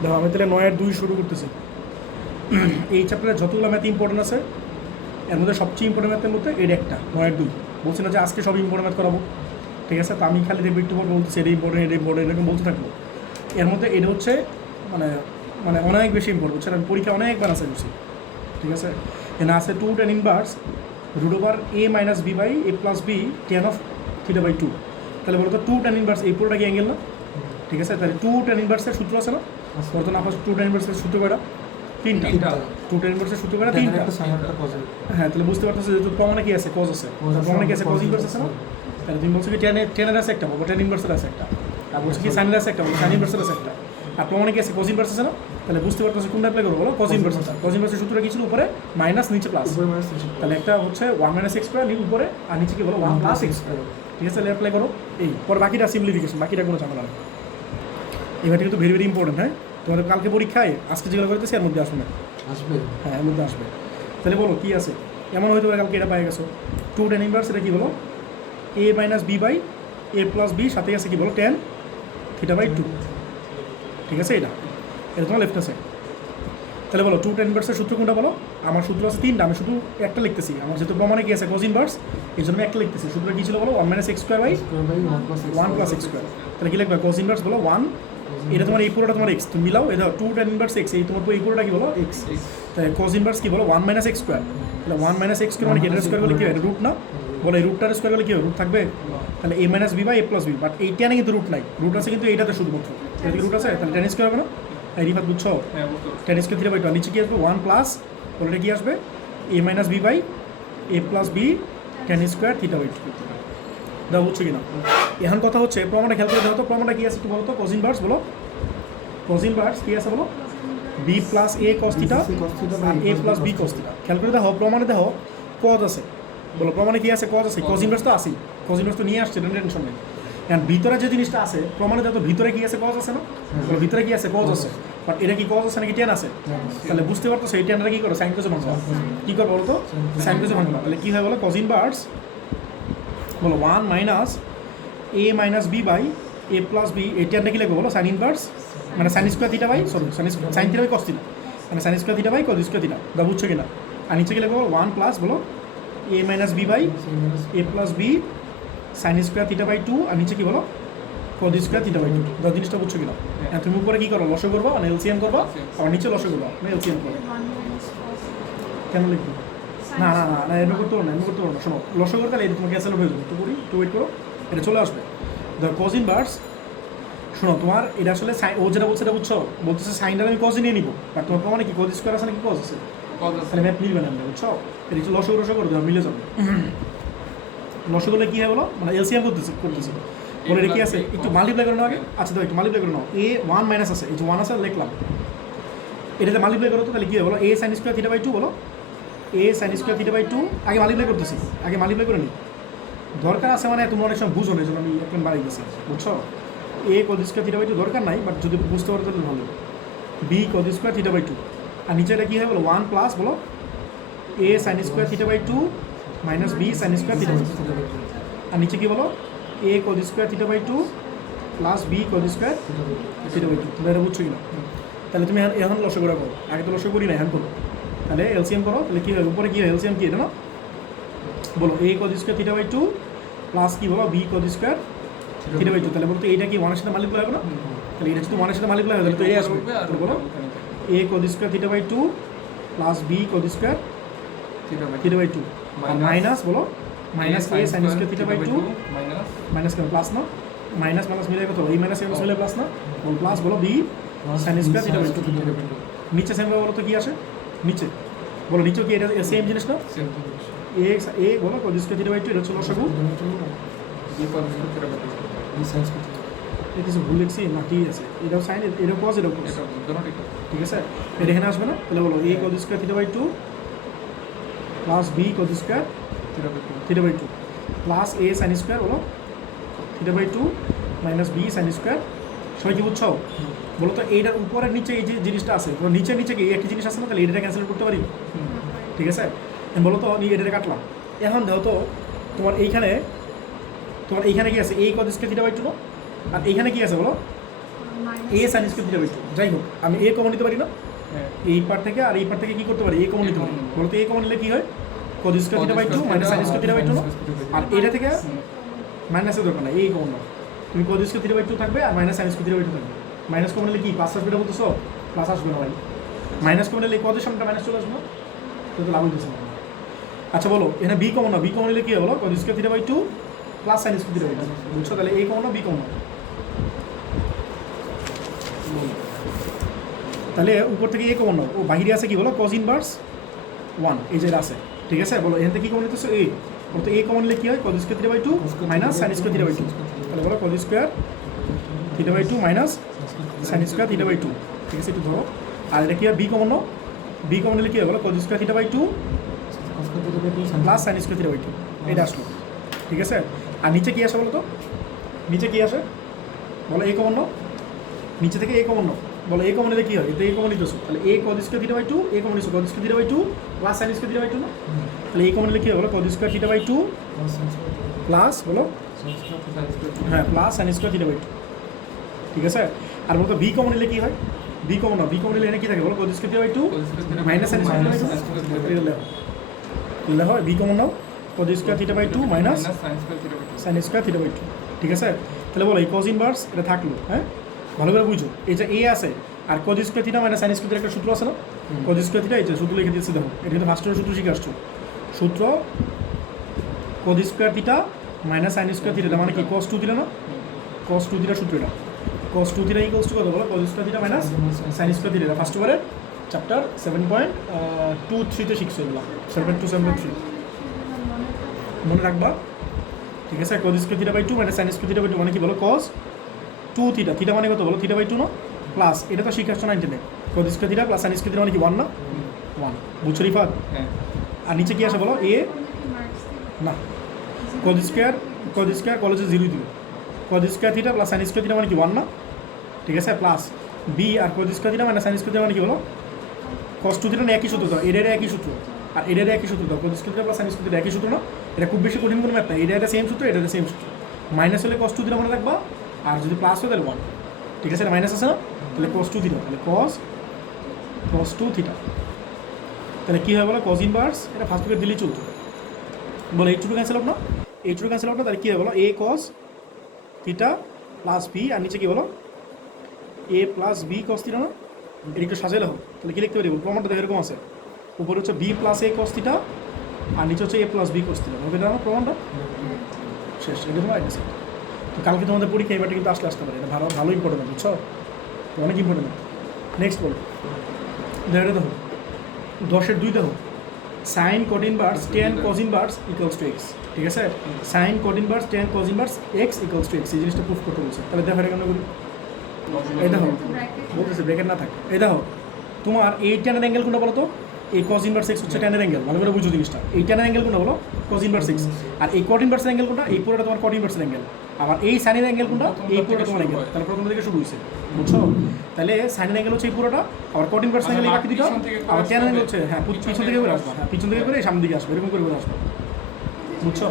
দেখো আমি তাহলে 9-2 শুরু করতেছি। এই চ্যাপ্টারে যতগুলো ম্যাথ ইম্পর্টেন্ট আছে এর মধ্যে সবচেয়ে ইম্পর্টেন্ট ম্যাথের মধ্যে এটা একটা 9-2। বলছি না যে আজকে সব ইম্পর্টেন্ট ম্যাথ করাবো, ঠিক আছে? তো আমি খালি দেখবো একটু পর বলতেছি এটা ইম্পর্টেন্ট এটা ইম্পর্টেন্ট এরকম বলতে থাকবো। এর মধ্যে এটা হচ্ছে মানে মানে অনেক বেশি ইম্পর্টেন্ট, বুঝছেন? আমি পরীক্ষা অনেকবার আছে করছি, ঠিক আছে? এখানে আছে 2 tan inverse root over a minus b by a plus b tan of theta by 2। তাহলে বলো তো 2 tan ইনভার্স এই পুরোটা কি অ্যাঙ্গেল না? ঠিক আছে, তাহলে 2 tan ইনভার্সের সূত্র আছে না? বলতো না ফার্স্ট 2 tan ইনভার্সের সূত্র কয়টা? তিনটা। 2 tan ইনভার্সের সূত্র কয়টা? তিনটা। হ্যাঁ, তাহলে বুঝতে পারতেছো যে প্রমাণে কি আছে? কজ আছে। প্রমাণে কি আছে? কজ ইনভার্স আছে না? তাহলে তুমি বলছো কি টেনের আছে একটা, বলবো tan ইনভার্সের আছে একটা। আর বলছো কি সাইনের আছে একটা, বলবো সাইন ইনভার্সের আছে একটা। আর প্রমাণে কি আছে? কজ ইনভার্স আছে না? তাহলে বুঝতে পারতেছো কোনটা অ্যাপ্লাই করবো? বলো কজ ইনভার্সটা। কজ ইনভার্সের সূত্রটা কি ছিল? উপরে মাইনাস নিচে প্লাস। তাহলে একটা হচ্ছে 1 মাইনাস এক্স স্কোয়ার উপরে আর নিচে কি বলো 1 প্লাস এক্স স্কোয়ার। ঠিক আছে, তাহলে অ্যাপ্লাই করো। এই পরে বাকিটা সিম্পলিফিকেশন, বাকিটা কোনো ঝামেলা না। এবার কিন্তু ভেরি ভেরি ইম্পর্টেন্ট। হ্যাঁ, তোমাদের কালকে পরীক্ষায় আজকে যেগুলো করতেছি এর মধ্যে আসবে না। হ্যাঁ, এর মধ্যে আসবে। তাহলে বলো কী আছে? এমন হয়তো কালকে এটা পাই গেছো 2 tan ইনভার্স, এটা কি বলো a minus b by a plus b, সাথে আছে কি বলো tan থিটা বাই 2। ঠিক আছে, এটা এটা তোমার লেফট আছে। তাহলে বলো 2 tan ইনভার্সের সূত্র কোনটা বলো? আমার সূত্র আছে তিনটা, আমি শুধু একটা লিখতেছি। আমার যেহেতু প্রমাণে কি আছে cos ইনভার্স, এই জন্য আমি একটা লিখতেছি। সূত্র কি ছিল বলো? 1 minus x square by 1 plus x square. তাহলে কি লিখবে? cos ইনভার্স বলো 1, এটা তোমার এই পুরোটা তোমার এক্স, তুমি মিলাও। এটা 2 tan ইনভার্স এক্স, এই তোমার এই পুরোটা কি বলো? এক্স। তাহলে cos ইনভার্স কি বলো? 1 মাইনাস এক্স স্কোয়ার। তাহলে 1 মাইনাস এক্স স্কোয়ার মানে কি? এটা স্কোয়ার করলে কি হয়? এটা রুট না? বলো এই রুটটার স্কোয়ার করলে কি হয়? রুট থাকবে। তাহলে a minus b by a plus b, but এইটা কিন্তু রুট নাই, রুট আছে কিন্তু এইটাতে শুধুমাত্র। এটা কি রুট আছে? তাহলে tan স্কোয়ার হবে না? এই রিফাত বুঝছো? tan স্কোয়ার থিটা বাই 2, নিচে কি আসবে? 1 প্লাস ওটা কি আসবে? a minus b by a plus b tan square theta by 2। দাও, বুঝছো কিনা? এখন কথা হচ্ছে প্রমাণটা খেয়াল করে দাও তো। প্রমাণটা কি আছে একটু বলো তো? cos ইনভার্স বলো, cos ইনভার্স কি আছে বলো? b plus a cos theta আর a plus b cos theta. খেয়াল করে দেখো প্রমাণে দেখো cos আছে। বলো প্রমাণে কি আছে? cos আছে। cos ইনভার্স তো আসি, cos ইনভার্স তো নিয়ে আসছে, টেনশন নেই। এখন ভিতরে যে জিনিসটা আছে প্রমাণে দেখো ভিতরে কি আছে? cos আছে না? বলো ভিতরে কি আছে? cos আছে। বাট এটা কি cos আছে নাকি tan আছে? তাহলে বুঝতে পারতো সেই ট্যানটা কি করো? সাইন কোসে ভাঙবা। কী করো বলো তো? সাইন কোসে ভাঙবা। তাহলে কী হয় বলো? cos ইনভার্স বলো 1 minus a minus b by a plus b, এই ট্যানটা কি লিখবো বলো? সাইন ইনভার্স মানে sine square theta by sine theta by cos theta, মানে sine square theta by cos square theta. দা বুঝছো কিনা? আর নিচে কি লিখবো? 1 প্লাস বলো a minus b by a plus b sine square theta by 2, আর নিচে কি বলো? cos square theta by 2। দা জিনিসটা বুঝছো কিনা? তুমি উপরে কী করো? লসো করবো মানে এলসিএম করবো, আবার নিচে লসো করবো মানে এলসিএম করবো। কেন লিখবো? না না না না, এমনি করতে পারো না, এমনি করতে পারো না। শোনো, লসো করতে গেলে এটা তোমার ক্যান্সেল হয়ে যাবে। একটু করি, একটু ওয়েট করো, এটা চলে আসবে। ধর cos ইনভার্স, শোনো তোমার এটা আসলে ও যেটা বলছে এটা বুঝছো? বলতেছে সাইনটা আমি cos নিয়ে নিবো, আর তোমার প্রমাণে কি cos স্কোয়ার আছে নাকি cos আছে? তাহলে ম্যাপ মিলবে না, বুঝছো? এটা হচ্ছে লসো করে দেওয়া, মিলে যাবে। লসো করলে কী হয় বলো? মানে এলসিএম করতেছি বলে এটা কি আছে? একটু মাল্টিপ্লাই করে নাও আগে। আচ্ছা তো একটু মাল্টিপ্লাই করে নাও। a 1 মাইনাস আছে, এই যে 1 আছে লিখলাম, এটাতে মাল্টিপ্লাই করো তো। তাহলে কী হয় বলো? a sine square theta by 2 বলো, a sine square theta by 2। আগে মাল্টিপ্লাই করতেছি, আগে মাল্টিপ্লাই করে নিই। দরকার আছে মানে তোমরা অনেক সময় বুঝো না, এই জন্য আমি একদম বাড়াই গেছি, বুঝছো? a cos square theta by 2 দরকার নাই, বাট যদি বুঝতে পারো তাহলে ভালো। b cos square theta by 2, আর নিচে এটা কী হয় বলো? 1 প্লাস বলো a sine square theta by 2 minus b sine square theta by 2, আর নিচে কী বলো? a cos square theta by 2 plus b cos square theta by 2। তুমি এটা বুঝছো কিনা? তাহলে তুমি এখন লসো করে করো, আগে তো লসো করি না, এখন করো। তাহলে এলসিএম করো, তাহলে কী হয়? উপরে কী হয়? এলসিএম কি এটা না? বলো a cos square theta by 2 plus কি বলো? b cos square theta by 2। তাহলে বলতো এইটা কি 1-এর সাথে মাল্টিপ্লাই হবে না? তাহলে এটা যদি 1-এর সাথে মাল্টিপ্লাই হয় তাহলে তো এই আসবে। তাহলে বলো a cos square theta by 2 plus b cos square theta by 2, আর মাইনাস বলো minus a sine square theta by 2 minus কেন প্লাস না? মাইনাস মাইনাস মিলে কত? এই মাইনাস এগুলো মিলে প্লাস না? বল প্লাস বলো b sine square theta by 2। নিচে সেম বলো তো কী আসে? নিচে বলো নিচেও কি এটা সেম জিনিস না? a বলো cos স্কোয়ার থিটা বাই 2, এটা হচ্ছে লসাগু। কিছু ভুল লিখছি না? ঠিক আছে, এটাও সাইন, এটাও cos, এটাও cos, ঠিক আছে? এটা এখানে আসবে না? তাহলে বলো a cos square theta by 2 plus b cos square theta by 2 plus a sine square বলো theta by 2 minus b sine square. সবাই কি বুঝছো? বলো তো এইটার উপরের নিচে এই যে জিনিসটা আছে, নিচে নিচে কি একটি জিনিস আছে না? তাহলে এটা ক্যান্সেল করতে পারি, ঠিক আছে? বলো তো এটা কাটলাম। এখন দেখো তো তোমার এইখানে কি আছে? a cos square theta by 2 না? আর এইখানে কি আছে বলো? A sine square theta by two. যাই হোক আমি এ কমন নিতে পারি না, এই পার্ট থেকে আর এই পার্ট থেকে কি করতে পারি, এ কমন নিতে পারি। বলতো এ কমন নিলে কি হয়, cos square theta by two minus sine square theta by two না, আর এটা থেকে মাইনাসের দরকার না, এই কমন নাও তুমি, cos square theta by two থাকবে আর minus sine square theta by two থাকবে। মাইনাস কমন নিলে কি প্লাস আসবে না বলতেছো, প্লাস আসবে না ভাই, মাইনাস কমন নিলে কজের সামনে মাইনাস চলে আসবে না, তো লাভ হইতেছে না। আচ্ছা বলো এখানে বি কমন না, বি কমন নিলে কি হবে বলো, cos square theta by two plus sine square theta by two, বুঝছো? তাহলে এ কমন না বি কমন না, তাহলে উপর থেকে এ কমন নাও, ও বাহিরে আছে কি বলো, কজ ইনভার্স ওয়ান, এই যে আছে, ঠিক আছে? বলো এখান থেকে কি কমন নিতেছো, এ, বলতো এ কমন নিলে কি হয়, cos square theta by two minus sine square theta by two, তাহলে বলো cos square theta by two minus sine square theta by two, ঠিক আছে? একটু ধরো, আর এটা কি হয়, বি কমন নাও, বি কমন নিলে কি হয় বলো, cos square theta by two plus sine square theta by two, এটা আসলো, ঠিক আছে? আর নিচে কি আসে বলো তো, নিচে কি আসে বলো, এ কমন নাও, নিচে থেকে এ কমন নাও, বলো এ কমন নিলে কি হয়, এটা এ কমন নিতেছো, তাহলে a cos square theta by two, a common নিতেছো cos square theta by two plus sine square theta by two না, তাহলে এ কমন নিলে কি হয় বলো, cos square theta by two plus বলো হ্যাঁ plus sine square theta by two, ঠিক আছে? আর বলতো বি কমন নিলে কি হয়, বি কমন নাও, বি কমন নিলে এখানে কি থাকে বলো, cos square theta by two minus sine square theta by two, লিখলে হয় বি কমন নাও, cos square theta by two minus sine square theta by two, ঠিক আছে? তাহলে বলো এই কজ ইনভার্স এটা থাকলো, হ্যাঁ ভালো করে বুঝো, এই যে এ আছে আর cos square theta minus sine square একটা সূত্র আছে না, কজ স্কোয়ার থিটা এই যে সূত্র লিখে দিয়েছে, দেখো এটা কিন্তু ফার্স্টের সূত্র শিখে আসছো, সূত্র cause square theta minus sine square theta, মানে কি কস টু থিটা না, কস টু থিটা সূত্র এটা, cos two theta equals to কত বলো, cos square theta minus sine square theta, first ওভারের চ্যাপ্টার 7.23 শিখছো এগুলো, 7.2 মনে রাখবা, ঠিক আছে? Cos square theta by two মানে sine square theta by two, মানে কি বলো কজ টু থিটা, থিটা মানে কত বলো, থিটা বাই টু না, প্লাস এটা তো শিখে আসছো 9 cause square theta plus sine square theta মানে কি 1 না, 1, বুঝছো রিফাত? আর নিচে কি আসে বলো, এ না, কজ স্কোয়ার কলেজে 0 দিল, cause square theta plus sine square theta মানে কি 1 না, ঠিক আছে? প্লাস বি আর কজ স্কোয়ার থিটা মানে সাইন স্কোয়ার থিটা মানে কি বলো, কস টু থিটা একই সূত্র দাও, এর একই সূত্র আর এর একই সূত্র দাও, cause square theta plus sine square theta একই সূত্র না, এটা খুব বেশি কঠিন কোনো ম্যাথ না, এটা সেম সূত্র, এটা সেম সূত্র, মাইনাস হলে কস টু থিটা মনে রাখবা, আর যদি প্লাস হয় তাহলে 1, ঠিক আছে? এটা মাইনাস আছে না, তাহলে কস টু থিটা, তাহলে কস টু থিটা, তাহলে কী হয় বলো, কজ ইনভার্স, এটা ফার্স্ট থেকে দিলেই চলতো, বলো এইটুকু ক্যান্সেল আউট না, এইটুকু ক্যান্সেল আউট না, তাহলে কী হয় বলো, এ কস থিটা প্লাস বি, আর নিচে কী বলো, এ প্লাস বি কস থিটা না, এটা একটু সাজাইলে হোক, তাহলে কী লিখতে পারি, প্রমাণটা দেখো এরকম আছে, উপরে হচ্ছে বি প্লাস এ কস থিটা আর নিচে হচ্ছে এ প্লাস বি কস থিটা, হবে না আমার প্রমাণটা শেষ, এটা তোমার আইডিয়া সেট। তো কালকে তোমাদের পরীক্ষা এবারটা কিন্তু আসতে পারে, এটা ভালো ইম্পর্টেন্ট, বুঝছো? অনেক ইম্পর্টেন্ট। নেক্সট বল, দেখো দেখো 10-2 দেখো, সাইন কট inverse ten cos inverse equals two x, ঠিক আছে? Sign caught inverse ten cos inverse x equals to x, এই জিনিসটা প্রুফ করতে বলছে, তাহলে দেখো এটা কেন করি, এই দেখো বলতেছে ব্র্যাকেট না থাকে, এই দেখো তোমার এই টেনের অ্যাঙ্গেল কোনটা বলো তো, এই কজ ইনভার্স এক্স হচ্ছে টেনের অ্যাঙ্গেল, ভালো করে বুঝো জিনিসটা, এই টেনের অ্যাঙ্গেল কোনটা বলো, কজ ইনভার্স এক্স, আর এই কট ইনভার্সের অ্যাঙ্গেল কোনটা, এই পুরোটা তোমার কট ইনভার্সের অ্যাঙ্গেল, আবার এই সাইনের অ্যাঙ্গেল কোনটা, এই পুরোটা তোমার অ্যাঙ্গেল, তাহলে প্রথম থেকে শুরু হয়েছে, বুঝছো? তাহলে সাইনের অ্যাঙ্গেল হচ্ছে এই পুরোটা, আবার কট ইনভার্স অ্যাঙ্গেল বাকি দুটো, আবার টেনের অ্যাঙ্গেল হচ্ছে হ্যাঁ পিছন থেকে করে আসবে, হ্যাঁ পিছন থেকে করে সামনের দিকে আসবে, এরকম করে আসবে, বুঝছো?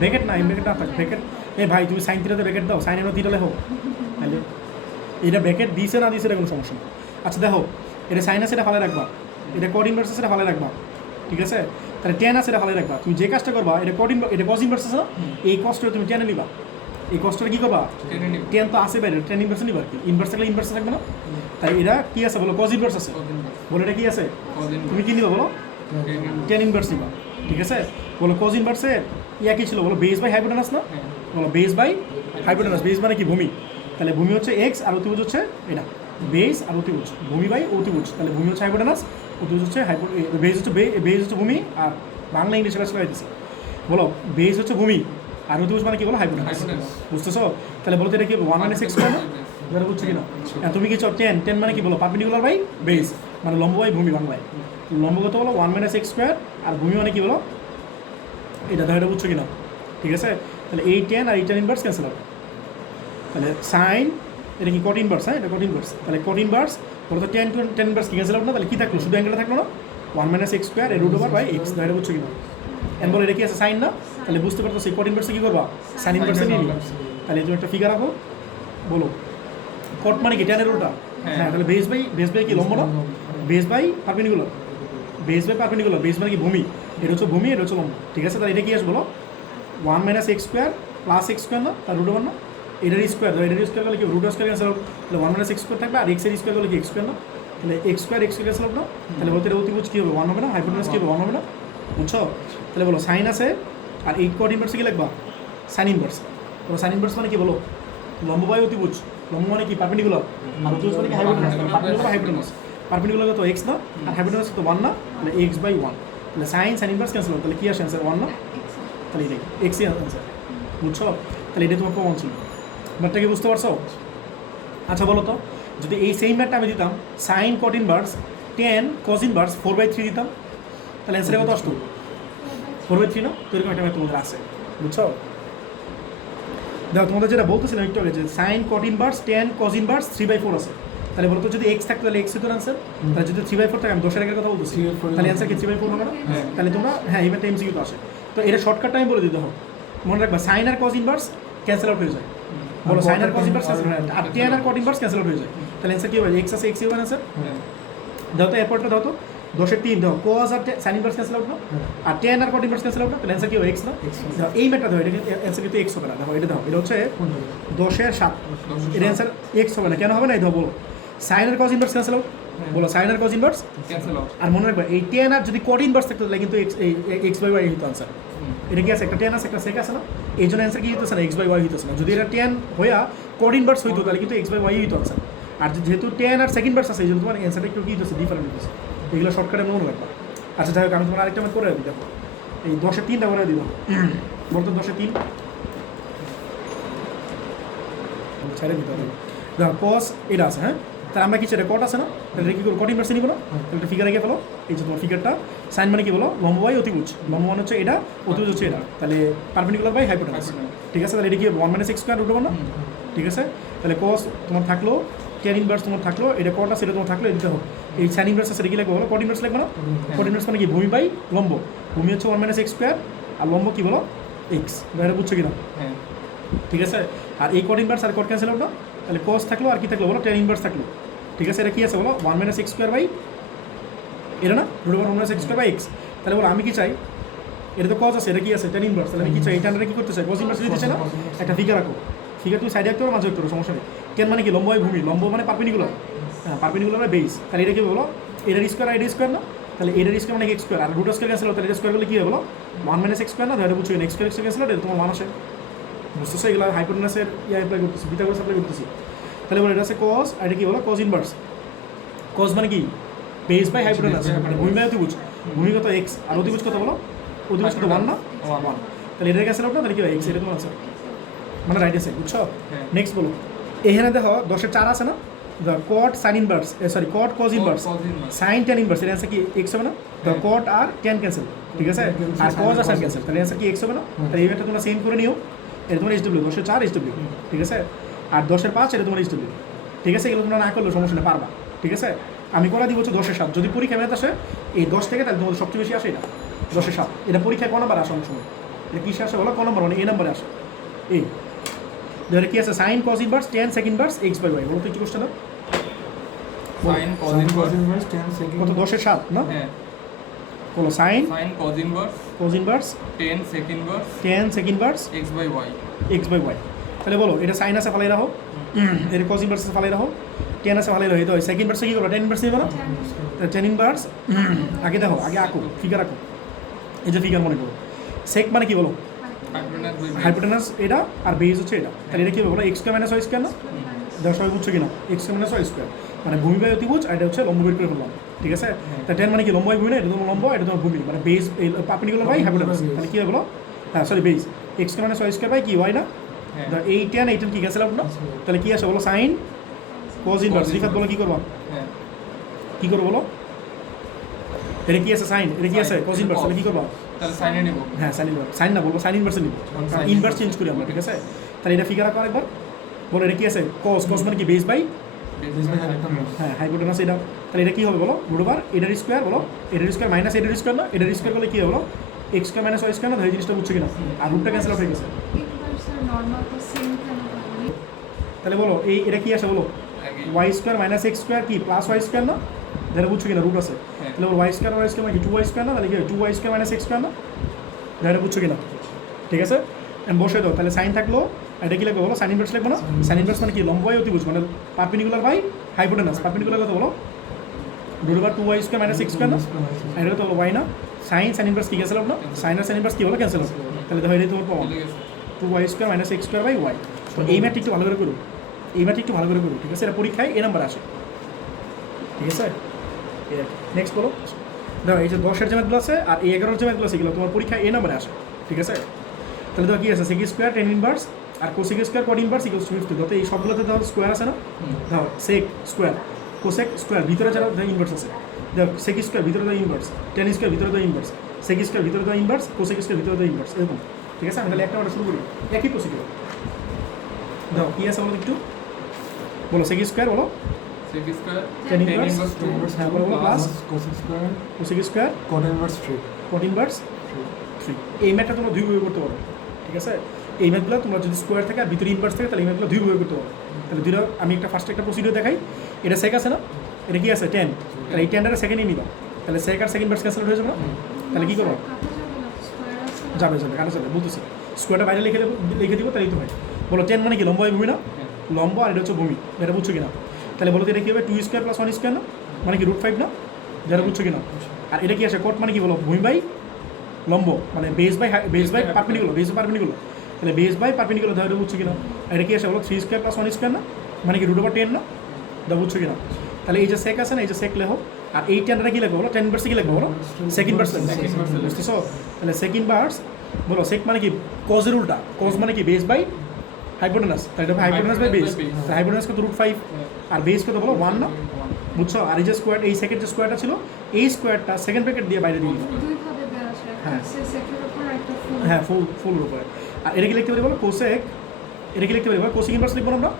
ব্র্যাকেট না, ব্র্যাকেট না থাকে, ব্র্যাকেট এই ভাই তুমি সাইন থিটাতে ব্র্যাকেট দাও, সাইন এরও থিটা লেখো, তাহলে এটা ব্র্যাকেট দিছে না দিছে এটা কোনো সমস্যা নেই। আচ্ছা দেখো এটা সাইন আছে, এটা ফালে রাখবা, এটা কট ইনভার্স আছে, এটা ফালে রাখবা, ঠিক আছে? তাহলে টেন আছে, এটা ফালে রাখবা, তুমি যে কাজটা করবা, এটা এটা কস ইনভার্স আছে না, এই কস্টটা তুমি টেনে নিবা, এই কস্টটা কী করবা, টেন তো আসে বাইরে, টেন ইনভার্সে নিবা আর কি, ইনভার্স থাকলে ইনভার্স থাকবে না, তাই এটা কী আছে বলো, কস ইনভার্স আছে, বলো এটা কী আছে, তুমি কী নিবা বলো, টেন ইনভার্স নিবা, ঠিক আছে? বলো কস ইনভার্সের একই ছিল, বলো বেস বাই হাইপোটেনাস না, বলো বেস বাই হাইপোটেনাস, বেস মানে কি ভূমি, তাহলে ভূমি হচ্ছে এক্স আর অতিভুজ হচ্ছে এটা, বেস আর অতিভুজ, ভূমি বাই অতিভুজ, তাহলে ভূমি হচ্ছে হাইপোটেনাস, অতিভুজ হচ্ছে বেস হচ্ছে বেস হচ্ছে ভূমি, আর বাংলা ইংলিশে কাজ করে দিচ্ছে, বলো বেস হচ্ছে ভূমি আর অতিভুজ মানে কি বলো, হাইপোটেনাস, বুঝতেছো? তাহলে বলো তো এটা কি 1 - x স্কোয়ার না, এবার বুঝছো কিনা? তুমি কি চাও টেন মানে কি বলো, পারপেন্ডিকুলার বাই বেস, মানে লম্ব বাই ভূমি বাংলায়, লম্ব কত বলো 1 - x স্কোয়ার, আর ভূমি মানে কি বলো এটা, ধরো এটা বুঝছো কিনা, ঠিক আছে? তাহলে এই টেন আর এই টেন ইনভার্স ক্যান্সেল হবে, তাহলে সাইন এটা কি কট ইনভার্স, হ্যাঁ এটা কট ইনভার্স, তাহলে কট ইনভার্স বলো তো টেন ইনভার্স কি ক্যান্সেল আউট না, তাহলে কি থাকলো, শুধু অ্যাঙ্গেলটা থাকলো না, 1 - x square root over by x, এটা বুঝছো কিনা? এন্ড বলো এটা কি আছে সাইন না, তাহলে বুঝতে পারতো সেই কট ইনভার্সে কী করবা, সাইন ইনভার্সে নিয়ে নিবা, তাহলে তুমি একটা ফিগার আঁকো, বলো কট মানে কি ট্যানের উল্টা? হ্যাঁ, তাহলে বেস বাই কি লম্ব না? Base by perpendicular, base by perpendicular, base মানে কি ভূমি, এটা হচ্ছে ভূমি, এটা হচ্ছে লম্ব, ঠিক আছে? তাহলে এটা কি আসবে বলো? 1 minus x square plus x square না, তার রুট ওভার না, এটার স্কোয়ার, এটার স্কোয়ার করলে কি রুট স্কোয়ার ক্যান্সেল হবে, তাহলে 1 মাইনাস এক্স স্কোয়ার থাকবে, আর এক্সের স্কোয়ার করলে কি এক্স স্কোয়ার না, তাহলে এক্স স্কোয়ার ক্যান্সেল হবে না, তাহলে বলতে এটা অতিভুজ কী হবে 1 হবে না, হাইপোটেনাস কী হবে 1 হবে না, বুঝছো? তাহলে বলো সাইন আছে আর 8 কট ইনভার্সে কি লিখবা? Sign inverse. তো সাইন ইনভার্স মানে কি বলো? লম্ব বাই অতিভুজ, লম্ব মানে কি পারপেন্ডিকুলার, আর অতিভুজ মানে কি হাইপোটেনাস, পারপেন্ডিকুলার হাইপোটেনাস, পারপেন্ডিকুলার তো এক্স না, আর হাইপোটেনাস তো 1 না, তাহলে এক্স বাই 1, তাহলে সাইন ইনভার্স ক্যান্সেল হবে, তাহলে কি আসে অ্যান্সার 1 না, তাহলে এটাই এক্সই অ্যান্সার, বুঝছো? তাহলে এটা তোমার প্রমাণ ছিল, ম্যাথটা কি বুঝতে পারছো? আচ্ছা বলো তো, যদি এই সেম ম্যাথটা আমি দিতাম সাইন কট ইনভার্স 10 কজ ইনভার্স 4/3 দিতাম, তাহলে অ্যান্সারে কত আসতো? 4/3 না? তো এরকম একটা ম্যাথ তোমাদের আছে, বুঝছো? দেখো তোমাদের যেটা বলতেছিলাম একটু আগে যে সাইন কট ইনভার্স 10 কজ ইনভার্স 3/4 আছে, তাহলে বলো তো যদি এক্স থাকতো তাহলে এক্স হতো আনসার, তাহলে যদি 3/4 থাকে আমি 10 এর কথা বলতেছি, তাহলে অ্যান্সার কি 3/4 হবে না? তাহলে তোমরা হ্যাঁ এই ম্যাথটা এমসিকিউ তো আসে, তো এটা শর্টকাটটা আমি বলে দিতে হবে, মনে রাখবা সাইন আর কজ ইনভার্স ক্যান্সেল আউট হয়ে যায়, বলো সাইন আর কজ ইনভার্স আর টেন আর কট ইনভার্স ক্যান্সেল আউট হয়ে যায়, তাহলে অ্যান্সার কি হবে? এক্স আছে এক্স হবে না স্যার? দাও তো এরপরটা দাও তো 10/3 দাও, কজ আর সাইন ইনভার্স ক্যান্সেল আউট না, আর টেন আর কট ইনভার্স ক্যান্সেল আউট না, তাহলে অ্যান্সার কি হবে? এক্স না? দাও এই ম্যাথটা দাও, এটা অ্যান্সার কিন্তু এক্স হবে না, দেখো এটা দাও, এটা হচ্ছে 10/7, এর অ্যান্সার এক্স হবে না, কেন হবে না? এই দাও বলো সাইন আর কজ ইনভার্স ক্যান্সেল আউট, বলো সাইন আর কজ ইনভার্স ক্যান্সেল আউট, আর মনে রাখবা এই টেন আর যদি কট ইনভার্স থাকতো তাহলে কিন্তু এক্স বাই ওয়াই হতো আনসার, এটা কি আছে একটা টেন আছে একটা সেক আছে না, এই জন্য অ্যান্সার কি হইতেছে না এক্স বাই ওয়াই হইতেছে না, যদি এটা টেন হইয়া কট ইনভার্স হইতো তাহলে কিন্তু এক্স বাই ওয়াই হইতো আনসার, আর যেহেতু টেন আর সেকেন্ড ভার্স আছে এই জন্য তোমার অ্যান্সারটা একটু কি হচ্ছে ডিফারেন্ট হইতেছে, এগুলো শর্টকাটে মনে রাখবা। আচ্ছা যাই হোক আমি তোমার আরেকটা আমি করে দিই, দেখো এই 10/3টা করে দিব, বলতো 10/3 ছেড়ে দিতে হবে, দেখো কস এটা আছে, হ্যাঁ তাহলে আমরা কি সেটা কট আছে না, তাহলে কি করবো কট ইনভার্সে নিব না, তাহলে একটা ফিগার রেখে ফেলো, এই যে তোমার ফিগারটা সাইন মানে কি বলো লম্ব বাই অতিভুজ, লম্ব মানে হচ্ছে এটা, অতিভুজ হচ্ছে এটা, তাহলে পারপেন্ডিকুলার বাই হাইপোটেনাস, ঠিক আছে? তাহলে এটা কি 1 minus x square root over না, ঠিক আছে? তাহলে কস তোমার থাকলো, টেন ইনভার্স তোমার থাকলো, এটা কট আছে এটা তোমার থাকলো, এটা দেখো এই সাইন ইনভার্স আছে এটা কি লাগবে বলো? কট ইনভার্স লাগবে না? কট ইনভার্স মানে কি ভূমি বাই লম্ব, ভূমি হচ্ছে 1 মাইনাস এক্স স্কোয়ার আর লম্ব কি বলো এক্স, এটা বুঝছো কিনা? হ্যাঁ ঠিক আছে? আর এই কট ইনভার্স আর কট ক্যান্সেল আউট না, তাহলে কস থাকলো আর কি থাকলো বলো? টেন ইনভার্স থাকলো, ঠিক আছে? এটা কি আছে বলো 1 মাইনাস এক্স স্কোয়ার বাই এটা না root over 1 minus x square by x, তাহলে বলো আমি কি চাই? এটা তো কজ আছে, এটা কি আছে টেন ইনভার্স, তাহলে আমি কি চাই? এটা আমরা কি করতে চাই? কস ইনভার্স দিতে চাই না, একটা ফিগার রাখো, ফিগার তুমি সাইডে রাখতে পারো মাঝে রাখতে পারো, সমস্যা নেই। টেন মানে কি লম্ব বাই ভূমি, লম্ব মানে পারপেন্ডিকুলার, হ্যাঁ পারপেন্ডিকুলার বাই বেস, তাহলে এটা কি বলো এটার স্কোয়ার আর এটার স্কোয়ার না, তাহলে এটার স্কোয়ার মানে এক্স স্কোয়ার আর রুট স্কোয়ার ক্যান্সেল, তাহলে এটা স্কোয়ার করলে কি হবে বলো 1 মাইনাস এক্স স্কোয়ার না, তাহলে বুঝছো এক্স স্কোয়ার ক্যান্সেল এটা তোমার 1 আসে, বুঝতেছো? এগুলো হাইপোটেনাসের অ্যাপ্লাই করতেছি, পিথাগোরাস অ্যাপ্লাই করতেছি, তাহলে বলো এটা আছে কস আর এটা কি বলো কজ ইনভার্স, কজ মানে কি বেস বাই হাইপোটেনাস, মানে ভূমি বাই অতিভুজ, ভূমি কত এক্স আর অতিভুজ কত বলো? অতিভুজ কত 1 না, 1, তাহলে এটার ক্যান্সেল আউট না, তাহলে কি হয় এক্স, এটা তোমার আনসার, মানে রাইট সাইড, বুঝছো? নেক্সট বলো এখানে দেখো 10/4 আছে না, কট সাইন ইনভার্স সরি কট cos inverse sign ten inverse, এর অ্যান্সার কি এক্স হবে না? তো কট আর টেন ক্যান্সেল, ঠিক আছে? আর কজ আর সাইন ক্যান্সেল, তাহলে অ্যান্সার কি এক্স হবে না? তাহলে এই ব্যাপারটা তোমরা সেম করে নিও, এটা তোমার এইচডব্লিউ 10/4 এইচডব্লিউ, ঠিক আছে? আর 10/5 এটা তোমার এইচডব্লিউ, ঠিক আছে? এগুলো তোমরা না করলেও সমস্যা নেই, পারবা, ঠিক আছে? আমি করে দিব হচ্ছে 10/7, যদি পরীক্ষা ম্যাথ আসে এই 10 থেকে তাহলে তোমাদের সবচেয়ে বেশি আসে এটা 10/7, এটা পরীক্ষায় ক নাম্বার আসে অনেক সময়, এটা কিসে আসে বলো? ক নাম্বার মানে এই নাম্বারে আসে, এই ধরে কি আছে sine cos inverse 10 second verse x by y, বলো তো কি question sine cos inverse 10 second কত 10/7 না, হ্যাঁ বলো sine cos inverse 10 second verse 10 second verse x by y, x by y, তাহলে বলো এটা সাইন আছে ফালাই রাখো, এর কজ ইনভার্স আছে ফালাই রাখো, 10 আছে ফালাই রাখো, এই তো সেকেন্ড ভার্সে কি করো 10 ইনভার্স দিবা না, 10 ইনভার্স আগে দেখো, আগে আঁকো ফিগার আঁকো, এই যে ফিগার মনে করো, সেক মানে কি বলো হাইপোটেনাস এটা আর বেস হচ্ছে এটা, তাহলে এটা কি হবে বলো x square minus y square না, দেখো সবাই বুঝছো কিনা? X square minus y square মানে ভূমি বাই অতিভুজ, আর এটা হচ্ছে লম্ব বের করে ফেললাম, ঠিক আছে? তা 10 মানে কি লম্ব বাই ভূমি না, এটা তোমার লম্ব, এটা তোমার ভূমি, মানে বেস পারপেন্ডিকুলার বাই হাইপোটেনাস, তাহলে কি হবে বলো? হ্যাঁ sorry base x square minus y square by কি ওয়াই না, এই 10 কি ক্যান্সেল আউট না, তাহলে কি আসে বলো সাইন কজ ইনভার্স, রিফাত বলো কি করবা? কি করবো বলো? এটা কি আছে সাইন, এটা কি আছে কজ ইনভার্স, তাহলে কি করবা? তাহলে সাইনে নিব, হ্যাঁ সাইন ইনভার্স, সাইন না বলবো সাইন ইনভার্সে নিব, ইনভার্স চেঞ্জ করি আমরা, ঠিক আছে? তাহলে এটা ফিগার আঁকো আরেকবার, বলো এটা কি আছে কজ, কজ মানে কি বেস বাই হ্যাঁ হাইপোটেনাস এটা, তাহলে এটা কি হবে বলো রুট ওভার এটার স্কোয়ার, বলো এটার স্কোয়ার মাইনাস এটার স্কোয়ার না, এটার স্কোয়ার করলে কি হবে বলো x square minus y square না, এই জিনিসটা বুঝছো কিনা? আর রুটটা ক্যান্সেল আউট হয়ে গেছে, তাহলে বলো এই এটা কি আসে বলো y square minus x square কি প্লাস ওয়াই স্কোয়ার না, যেটা বুঝছো কিনা রুট আছে, হ্যাঁ। তাহলে ওয়াই স্কোয়ার মানে কি টু ওয়াই স্কোয়ার না, তাহলে কি two y square minus x square না, যেটা বুঝছো কিনা, ঠিক আছে। আমি বসে দাও, তাহলে সাইন থাকলো, এটা কি লিখবো বলো, সাইন ইনভার্স লিখবো না, সাইন ইনভার্স মানে কি লম্ব বাই অতিভুজ মানে পারপেন্ডিকুলার বাই হাইপোটেনাস, পারপেন্ডিকুলার কত বলো root over two y square minus x square না, এটা কত বলো ওয়াই না, সাইন ইনভার্স কি ক্যান্সেল হবে না, সাইন আর সাইন ইনভার্স কি বলো ক্যান্সেল হবে, তাহলে দেখো এটাই তোমার প্রমাণ two y square minus x square by y. তো এই ম্যাথটি একটু ভালো করে করো, এই ম্যাথটি একটু ভালো করে করো, ঠিক আছে, এটা পরীক্ষায় এ নাম্বার আসে, ঠিক আছে। নেক্সট বলো, দেখো এই যে 10-এর যে ম্যাথগুলো আছে আর এই 11-এর যে ম্যাথগুলো আছে এগুলো তোমার পরীক্ষায় এ নাম্বারে আসে, ঠিক আছে। তাহলে দেখো কি আছে, সেক স্কোয়ার টেন ইনভার্স আর cosec square cot inverse equals to 50, তো এই সবগুলোতে ধরো স্কোয়ার আছে না, দেখো সেক স্কোয়ার কোসেক স্কোয়ার ভিতরে যারা ইনভার্স আছে, দেখো সেক স্কোয়ার ভিতরে দেওয়া ইনভার্স, টেন স্কোয়ার ভিতরে দেওয়া ইনভার্স, সেক স্কোয়ার ভিতরে দেওয়া ইনভার্স, কোসেক স্কোয়ার ভিতরে দেওয়া ইনভার্স, এরকম, ঠিক আছে। আমি তাহলে একটা শুরু করি, একই প্রসিডিউর। দেখো কি আছে বলো একটু, বলো সেক স্কোয়ার বলো sec square Tan tan inverse, inverse 2 হ্যাঁ বলো plus cosec square cosec square cot inverse 3 কট ইনভার্স 3। এই ম্যাথটা তোমরা দুই ভাবে করতে পারো, ঠিক আছে। এই ম্যাথগুলো তোমরা যদি স্কোয়ার থাকে আর ভিতরে ইনভার্স থাকে তাহলে এই ম্যাথগুলো দুই ভাবে করতে পারো। তাহলে দুইটা আমি একটা ফার্স্ট একটা প্রসিডিউর দেখাই, এটা সেক আছে না, এটা কি আছে 10, তাহলে এই 10টারে সেকেন্ডে নিবা, তাহলে সেক আর সেকেন্ড ইনভার্স ক্যান্সেল হয়ে যাবে না, তাহলে কি করবো, যাবে যাবে কাটা যাবে, বলতেছি স্কোয়ারটা বাইরে লিখে দিব তাহলেই তো হয়। বলো 10 মানে কি লম্ব ভূমি না, লম্ব আর এটা হচ্ছে ভূমি, এটা বুঝছো কিনা। তাহলে বলো তো এটা কি হবে 2 স্কোয়ার প্লাস 1 স্কোয়ার না, মানে কি √5 না, যেটা বুঝছো কিনা। আর এটা কি আছে কট মানে কি বলো ভূমি বাই লম্ব মানে base by perpendicular, base perpendicular, তাহলে বেস বাই পারপেন্ডিকুলার ধরে বুঝছো কিনা। আর এটা কি আছে বলো 3 স্কোয়ার প্লাস 1 স্কোয়ার না, মানে কি √10 না, দা বুঝছো কিনা। তাহলে এই যে সেক আছে না, এই যে সেক লেখো, আর এই 10টা কি লিখবো বলো, 10 ইনভার্স কি লিখবো বলো, সেক ইনভার্স বুঝতেছো। তাহলে সেক ইনভার্স বলো সেক মানে কি কজের উল্টা, কজ মানে কি বেস বাই হাইপোটেনাস, তাহলে এটা হাইপোটেনাস বাই বেস, তাহলে হাইপোটেনাস কত √5 আর বেস কত বলো 1 না, বুঝছো। আর এই যে স্কোয়ার এই সেকেন্ড যে স্কোয়ারটা ছিল এই স্কোয়ারটা সেকেন্ড ব্র্যাকেট দিয়ে বাইরে দিয়ে দিই, হ্যাঁ হ্যাঁ ফুল উপরে। আর এটা কি লিখতে পারি বলো কোসেক, এটা কি লিখতে পারি বলো কোসেক ইনভার্স লিখবো না আমরা,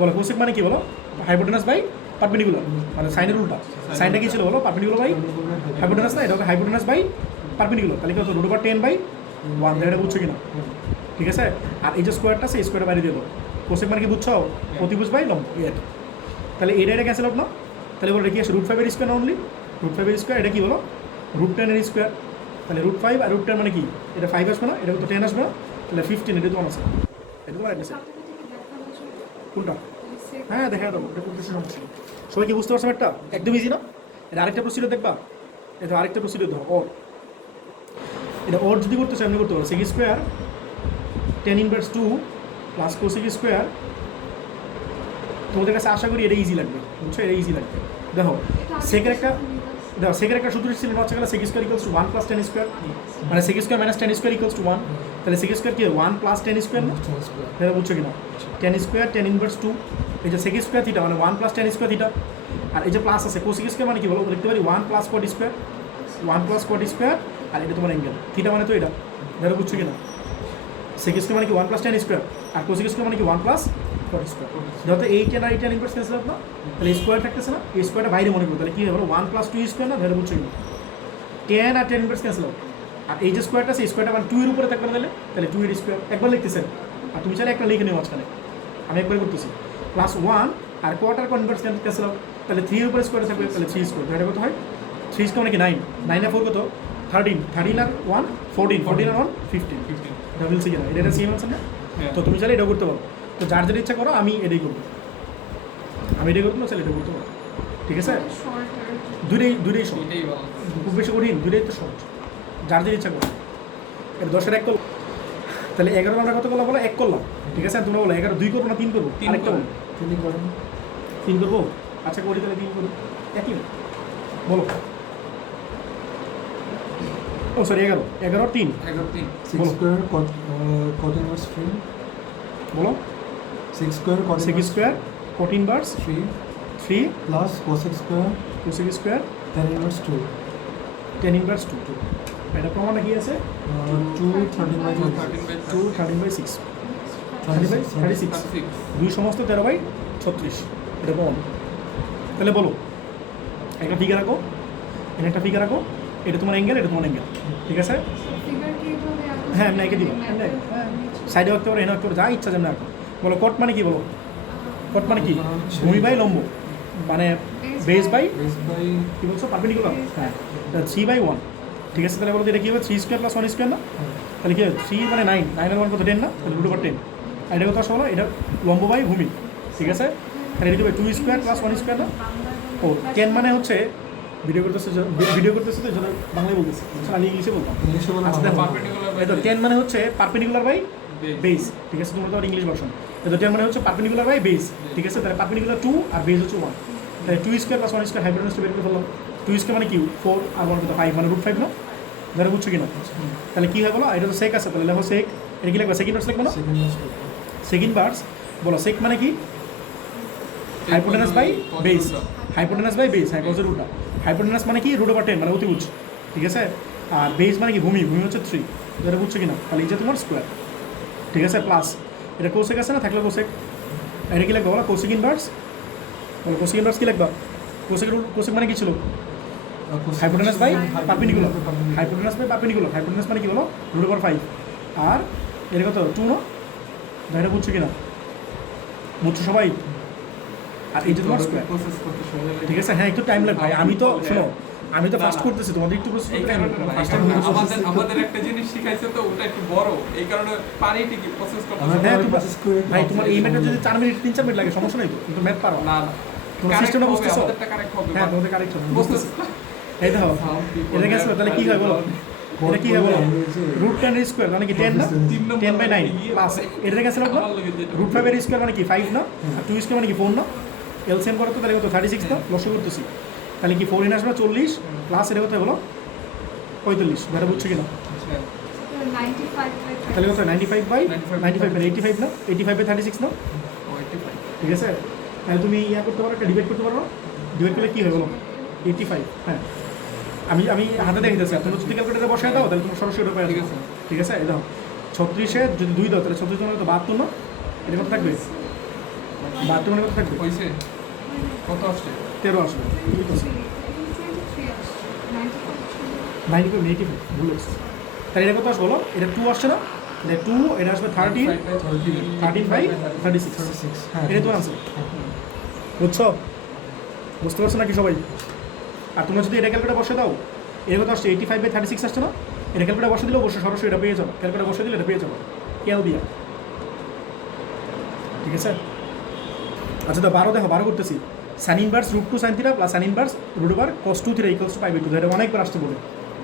বলো কোসেক মানে কি বলো হাইপোটেনাস বাই পারপেন্ডিকুলার মানে সাইনের উল্টা, সাইনটা কি ছিল বলো পারপেন্ডিকুলার বাই হাইপোটেনাস না, এটা হচ্ছে হাইপোটেনাস বাই পারপেন্ডিকুলার, তাহলে কি হতো √10/1, এটা বুঝছো কিনা, ঠিক আছে। আর এই যে স্কোয়ারটা সেই স্কোয়ারটা বাইরে দিয়ে দাও, কোসেক মানে কি বুঝছো প্রতিভুজ বাই লম্ব, এটা তাহলে এটা ক্যান্সেল হোক না, তাহলে বলো এটা কি আছে √5 স্কোয়ার অনলি, √5 স্কোয়ার, এটা কি বলো √10 স্কোয়ার, তাহলে √5 আর √10 মানে কি এটা 5 আসবে না, এটা তো 10 আসবে না, তাহলে 15, এটা তো আছে, এটা তোমার অ্যাড্রেস কোনটা, হ্যাঁ দেখা দাও, এটা করতেছি সমস্যা, সবাই কি বুঝতে পারছো একটা একদম ইজি না। এটা আরেকটা প্রসিডিউর দেখবা, এটা আরেকটা প্রসিডিউর ধরো অর, এটা অর যদি করতে চাই এমনি করতে পারো, sec square tan inverse 2 plus cosec square, তোমাদের কাছে আশা করি এটা ইজি লাগবে, বুঝছো, এটা ইজি লাগবে। দেখো সেকের একটা সূত্র ছিল হচ্ছে গেলে sec square equals to 1 plus 10 square, মানে sec square minus 10 square equals to 1, তাহলে সেক স্কোয়ার কি 1 প্লাস 10 স্কোয়ার না, এটা বুঝছো কিনা, 10 স্কোয়ার 10 ইনভার্স 2, এই যে সেক স্কোয়ার থিটা মানে 1 প্লাস 10 স্কোয়ার থিটা, আর এই যে প্লাস আছে কোসেক স্কোয়ার মানে কি বলো লিখতে পারি 1 plus cot square, 1 plus cot square, আর এটা তোমার অ্যাঙ্গেল থিটা মানে তো এটা, এটা বুঝছো কিনা। সেক স্কোয়ার মানে কি 1 প্লাস 10 স্কোয়ার আর কোসেক স্কোয়ার মানে কি 1 প্লাস কট স্কোয়ার, যত এই 10 আর এই 10 ইনভার্স ক্যান্সেল হবে না, তাহলে স্কোয়ার থাকতেছে না, এই স্কোয়ারটা বাইরে মনে করো, তাহলে কি হবে 1 প্লাস 2 স্কোয়ার না, ধরে বুঝছো কিনা 10 আর 10 ইনভার্স ক্যান্সেল হবে, আর এই যে স্কোয়ারটা সেই স্কোয়ারটা মানে 2 এর উপরে থাকবে না, তাহলে 2 এর স্কোয়ার একবার লিখতেছেন, আর তুমি চাইলে একটা লিখে নেও মাঝখানে, আমি একবার করতেছি প্লাস 1 আর কোয়ার্টার কনভার্স ক্যান্সেল হবে, তাহলে 3 এর উপরে স্কোয়ার থাকবে, তাহলে 3 স্কোয়ার, এটা কত হয় 3 স্কোয়ার মানে কি 9, 9 আর 4 কত 13, 13 আর 1 14, 14 আর 1 15, এটা মিলছে কিনা, এটা সেম আছে না। তো তুমি চাইলে এটাও করতে পারো, তো যার যেটা ইচ্ছা করো, আমি এটাই করবো, আমি এটাই করবো না চাইলে এটা করতে পারো, ঠিক আছে। দুইটাই সহজ, খুব বেশি কঠিন, দুইটাই তো সহজ, যার যেটা ইচ্ছা করো। এটা 10-এর 1 করলাম, তাহলে 11 আমরা কত করলাম বলো 1 করলাম, ঠিক আছে। তোমরা বলো 11 2 করবো না 3 করবো, আরেকটা বলো 3 করবো, আচ্ছা করি তাহলে 3 করবো, একই বলো, ও সরি 11 3 6 square cot inverse 3 বলো 6 square cot sec square cot inverse 3 plus cosec square cosec square tan inverse 2 10 inverse 2, এটা প্রমাণ কি আছে 2 13/6 36 দুই সমস্ত 13/36, এটা প্রমাণ। তাহলে বলো একটা ফিগার রাখো, এখানে একটা ফিগার রাখো, এটা তোমার অ্যাঙ্গেল, এটা তোমার অ্যাঙ্গেল, ঠিক আছে। হ্যাঁ আমি এঁকে দিব, সাইডে রাখতে পারো, এনে রাখতে পারো, যা ইচ্ছা যেমন রাখো। বলো কট মানে কি বলো, কট মানে কি ভূমি বাই লম্ব মানে বেস বাই বেস বাই কি বলছো পারপেন্ডিকুলার হ্যাঁ থ্রি বাই ওয়ান ঠিক আছে তাহলে বলো তো এটা কী হবে three square plus one square না তাহলে কি হবে থ্রি মানে নাইন নাইনের ওয়ান কত টেন না তাহলে রুট ওভার টেন আর এটা কত আসা হলো এটা লম্ব বাই ভূমি ঠিক আছে তাহলে এটা কি হবে two square plus one square না ও টেন মানে হচ্ছে ভিডিও করতেছে তো যেটা বাংলায় বলতেছে আমি ইংলিশে বলতাম ইংলিশে বলা আচ্ছা, ভালো। দেখো। পারপেন্ডিকুলার এই তো টেন মানে হচ্ছে পারপেন্ডিকুলার বাই বেস ঠিক আছে তোমরা তো ইংলিশ ভার্সন এই তো টেন মানে হচ্ছে পারপেন্ডিকুলার বাই বেস ঠিক আছে তাহলে পারপেন্ডিকুলার টু আর বেস হচ্ছে ওয়ান তাহলে two square plus one square হাইপোটেনাসটা বের করে ফেললাম টু স্কোয়ার মানে কি ফোর আর ওয়ান কত ফাইভ মানে রুট ফাইভ না ধরে বুঝছো কিনা তাহলে কী হয়ে গেলো এটা তো সেক আছে তাহলে লেখো সেক এটা কি লিখবে সেকেন্ড ভার্স লিখবো না সেকেন্ড মাস সেকেন্ড ভার্স বলো সেক মানে কি hypotenuse by base hypotenuse by base হ্যাঁ কজের রুটটা হাইপোটেনাস মানে কি রুট ওভার টেন মানে অতিভুজ ঠিক আছে আর বেস মানে কি ভূমি ভূমি হচ্ছে থ্রি এটা বুঝছো কিনা তাহলে এই যে তোমার স্কোয়ার ঠিক আছে প্লাস এটা কোসেক আছে না থাকলে কোসেক এটা কি লিখবো বলো কোসেক ইনভার্স বলো কোসেক ইনভার্স কি লিখবা কোসেক মানে কি ছিল hypotenuse by perpendicular hypotenuse by perpendicular hypotenuse মানে কি বলো রুট ওভার ফাইভ আর এটা কত টু না এটা বুঝছো কিনা বুঝছো সবাই আর এই যে তোমার স্কোয়ার প্রসেস করতে সময় লাগে। ঠিক আছে হ্যাঁ একটু টাইম লাগবে ভাই আমি তো শোনো আমি তো ফাস্ট করতেছি তোমাদের একটু প্রসেস এই করতে টাইম কারণে লাগবে না, ফার্স্ট এই টাইম কারণে আমাদের একটা জিনিস শিখাইছে তো ওটা একটু বড় এই কারণে পারি ঠিকই প্রসেস করতে আমরা হ্যাঁ তো তুমি process করে ভাই তোমার এই ম্যাথটা যদি 4 মিনিট 3-4 মিনিট লাগে সমস্যা নেই তো কিন্তু ম্যাথ পারো না না তোমার Correct সিস্টেমটা হবে, বুঝতেছো আমাদেরটা correct হবে, হ্যাঁ but তোমাদের কারেক্ট হবে বুঝতেছো? বুঝতেছো এই দেখো Some people এটা গেছে have তাহলে কি হয় বলো এটা কি হয় বলো রুট 10 এর স্কয়ার মানে কি 10 না 10 বাই 9 প্লাস এটা গেছে না আমার লগে যেটা রুট 5 এর স্কয়ার মানে কি 5 না আর 2 স্কয়ার মানে কি 4 না এলসিএম করো তো তাহলে কত 36 না লস করতেছি তাহলে কি 4 ইন আসবে 40 প্লাস এটা কত হলো 45 এটা বুঝছো কিনা তাহলে কত 95 বাই 95 মানে 85 না 85 বাই 36 না ঠিক আছে তাহলে তুমি ইয়া করতে পারো একটা ডিভাইড করতে পারো ডিভাইড করলে কি হয় বলো 85 হ্যাঁ আমি হাতে দেখে দিচ্ছি তুমি যদি ক্যালকুলেটারে বসায় দাও তাহলে তুমি সরাসরি ওটা পাই ঠিক আছে। ঠিক আছে এই দাও 36 এ যদি 2 দাও তাহলে 36 মানে তো 72 না এটা কত থাকবে 72 মানে কত থাকবে হইছে কত আসছে 13 আসবে ঠিক আছে 95 নেগেটিভ ভুল হচ্ছে তাহলে এটা কত আসবে বলো এটা 2 আসছে না এটা 2 এটা আসবে 13 13 বাই 36 36 হ্যাঁ এটা তো আনসার বুঝছো বুঝতে পারছো নাকি সবাই আর তোমরা যদি এটা ক্যালকুলেটার বসে দাও এর কথা আসছে 85 বাই 36 আসছে না এটা ক্যালকুলেটার বসে দিলেও অবশ্যই সরাসরি এটা পেয়ে যাবো ক্যালকুলেটার বসে দিলে এটা পেয়ে যাবো কেউ দিয়া ঠিক আছে আচ্ছা তো 12 দেখো 12 করতেছি sine inverse root two sine theta plus sine inverse root over cos two theta equals to pi by two এটা অনেকবার আসতে বলে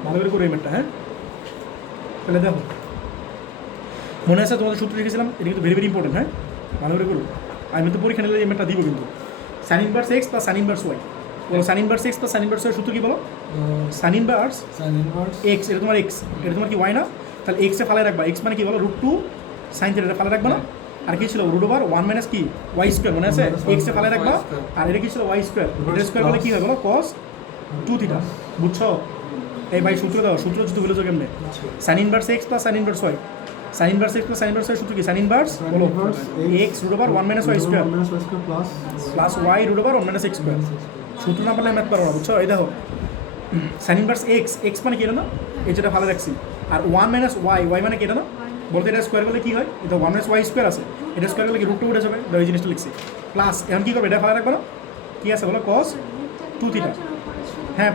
ভালো করে করে এই ম্যাটটা হ্যাঁ তাহলে দেখো মনে আছে তোমাদের সূত্র লিখেছিলাম এটা কিন্তু ভেরি ভেরি ইম্পর্টেন্ট হ্যাঁ ভালো করে করো আমি তো পরীক্ষা নিলে এই ম্যাটটা দিব কিন্তু sine inverse x plus sine inverse y বলো sine inverse x plus sine inverse y সূত্র কি বলো sine inverse sine inverse x এটা তোমার এক্স এটা তোমার কি ওয়াই না তাহলে এক্সে ফালে রাখবা এক্স মানে কি বলো রুট টু সাইন থিটা ফালে রাখবা না আর কি ছিল রুট ওভার 1 মাইনাস কি ওয়াই স্কোয়ার মনে আছে এক্সে ফালে রাখবা আর এটা কি ছিল ওয়াই স্কোয়ার এটা স্কোয়ার বলে কি হয় বলো কস টু থিটা বুঝছো এই ভাই সূত্র দাও সূত্র যদি ভুলে যাও কেমনে sine inverse x plus sine inverse y sine inverse x plus sine inverse y সূত্র কি সাইন ইনভার্স বলো x root over 1 minus y square minus y square plus plus y root over 1 minus x square সূত্র না পারলে math পারো না বুঝছো এই দেখো সাইন ইনভার্স এক্স এক্স মানে কি এটা না এই যেটা ভালো রাখছি আর 1 মাইনাস ওয়াই ওয়াই মানে কি এটা না বলতে এটা স্কোয়ার করলে কি হয় এটা 1 মাইনাস ওয়াই স্কোয়ার আছে এটা স্কোয়ার করলে কি রুট টু উঠে যাবে ওই জিনিসটা লিখছি প্লাস এখন কী করবে এটা ভালো রাখবে না কী আছে বলো কস টু থিটা হ্যাঁ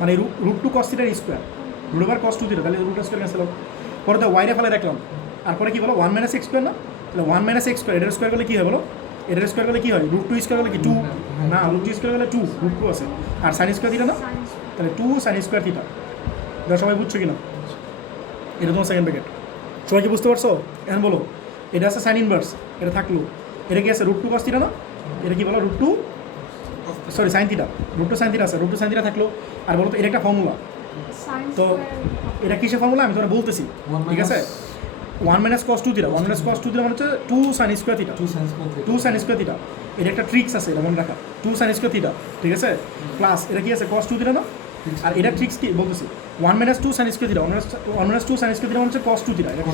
মানে রুট টু কস থিটার square root over cos two theta তাহলে রুট স্কোয়ার ক্যান্সেল হবে পরে তো ওয়াইরে ফেলে রাখলাম আর পরে কি বলো 1 মাইনাস এক্স স্কোয়ার না তাহলে 1 মাইনাস এক্স স্কোয়ার এটার স্কোয়ার করলে কী হয় বলো এটার স্কোয়ার করলে কী হয় রুট টু স্কোয়ার করলে কি 2 না রুট টু স্কোয়ার করলে 2 রুট টু আছে আর সাইন স্কোয়ার থিটা না তাহলে 2 সাইন স্কোয়ার থিটা এটা সবাই বুঝছো কি না এটা তোমার সেকেন্ড ব্র্যাকেট সবাই কি বুঝতে পারছো এখন বলো এটা আছে সাইন ইনভার্স এটা থাকলো এটা কি আছে রুট টু কস থিটা না এটা কি বলো root two sorry sine theta root two sine theta আছে রুট টু সাইন থিটা থাকলো আর বলো তো এটা একটা ফর্মুলা তো এটা কিসের ফর্মুলা আমি তোমার বলতেছি ঠিক আছে 1 minus cos two theta 1 minus cos two theta মানে হচ্ছে 2 sine square theta 2 sine square 2 sine square theta এটা একটা ট্রিক্স আছে এটা মনে রাখা 2 সাইন স্কোয়ার থিটা ঠিক আছে প্লাস এটা কি আছে কস টু থিটা না আর এটা ট্রিক্স কি বলতেছি 1 minus 2 sine square theta 1 minus 2 sine square theta মানে হচ্ছে কস টু থিটা এটা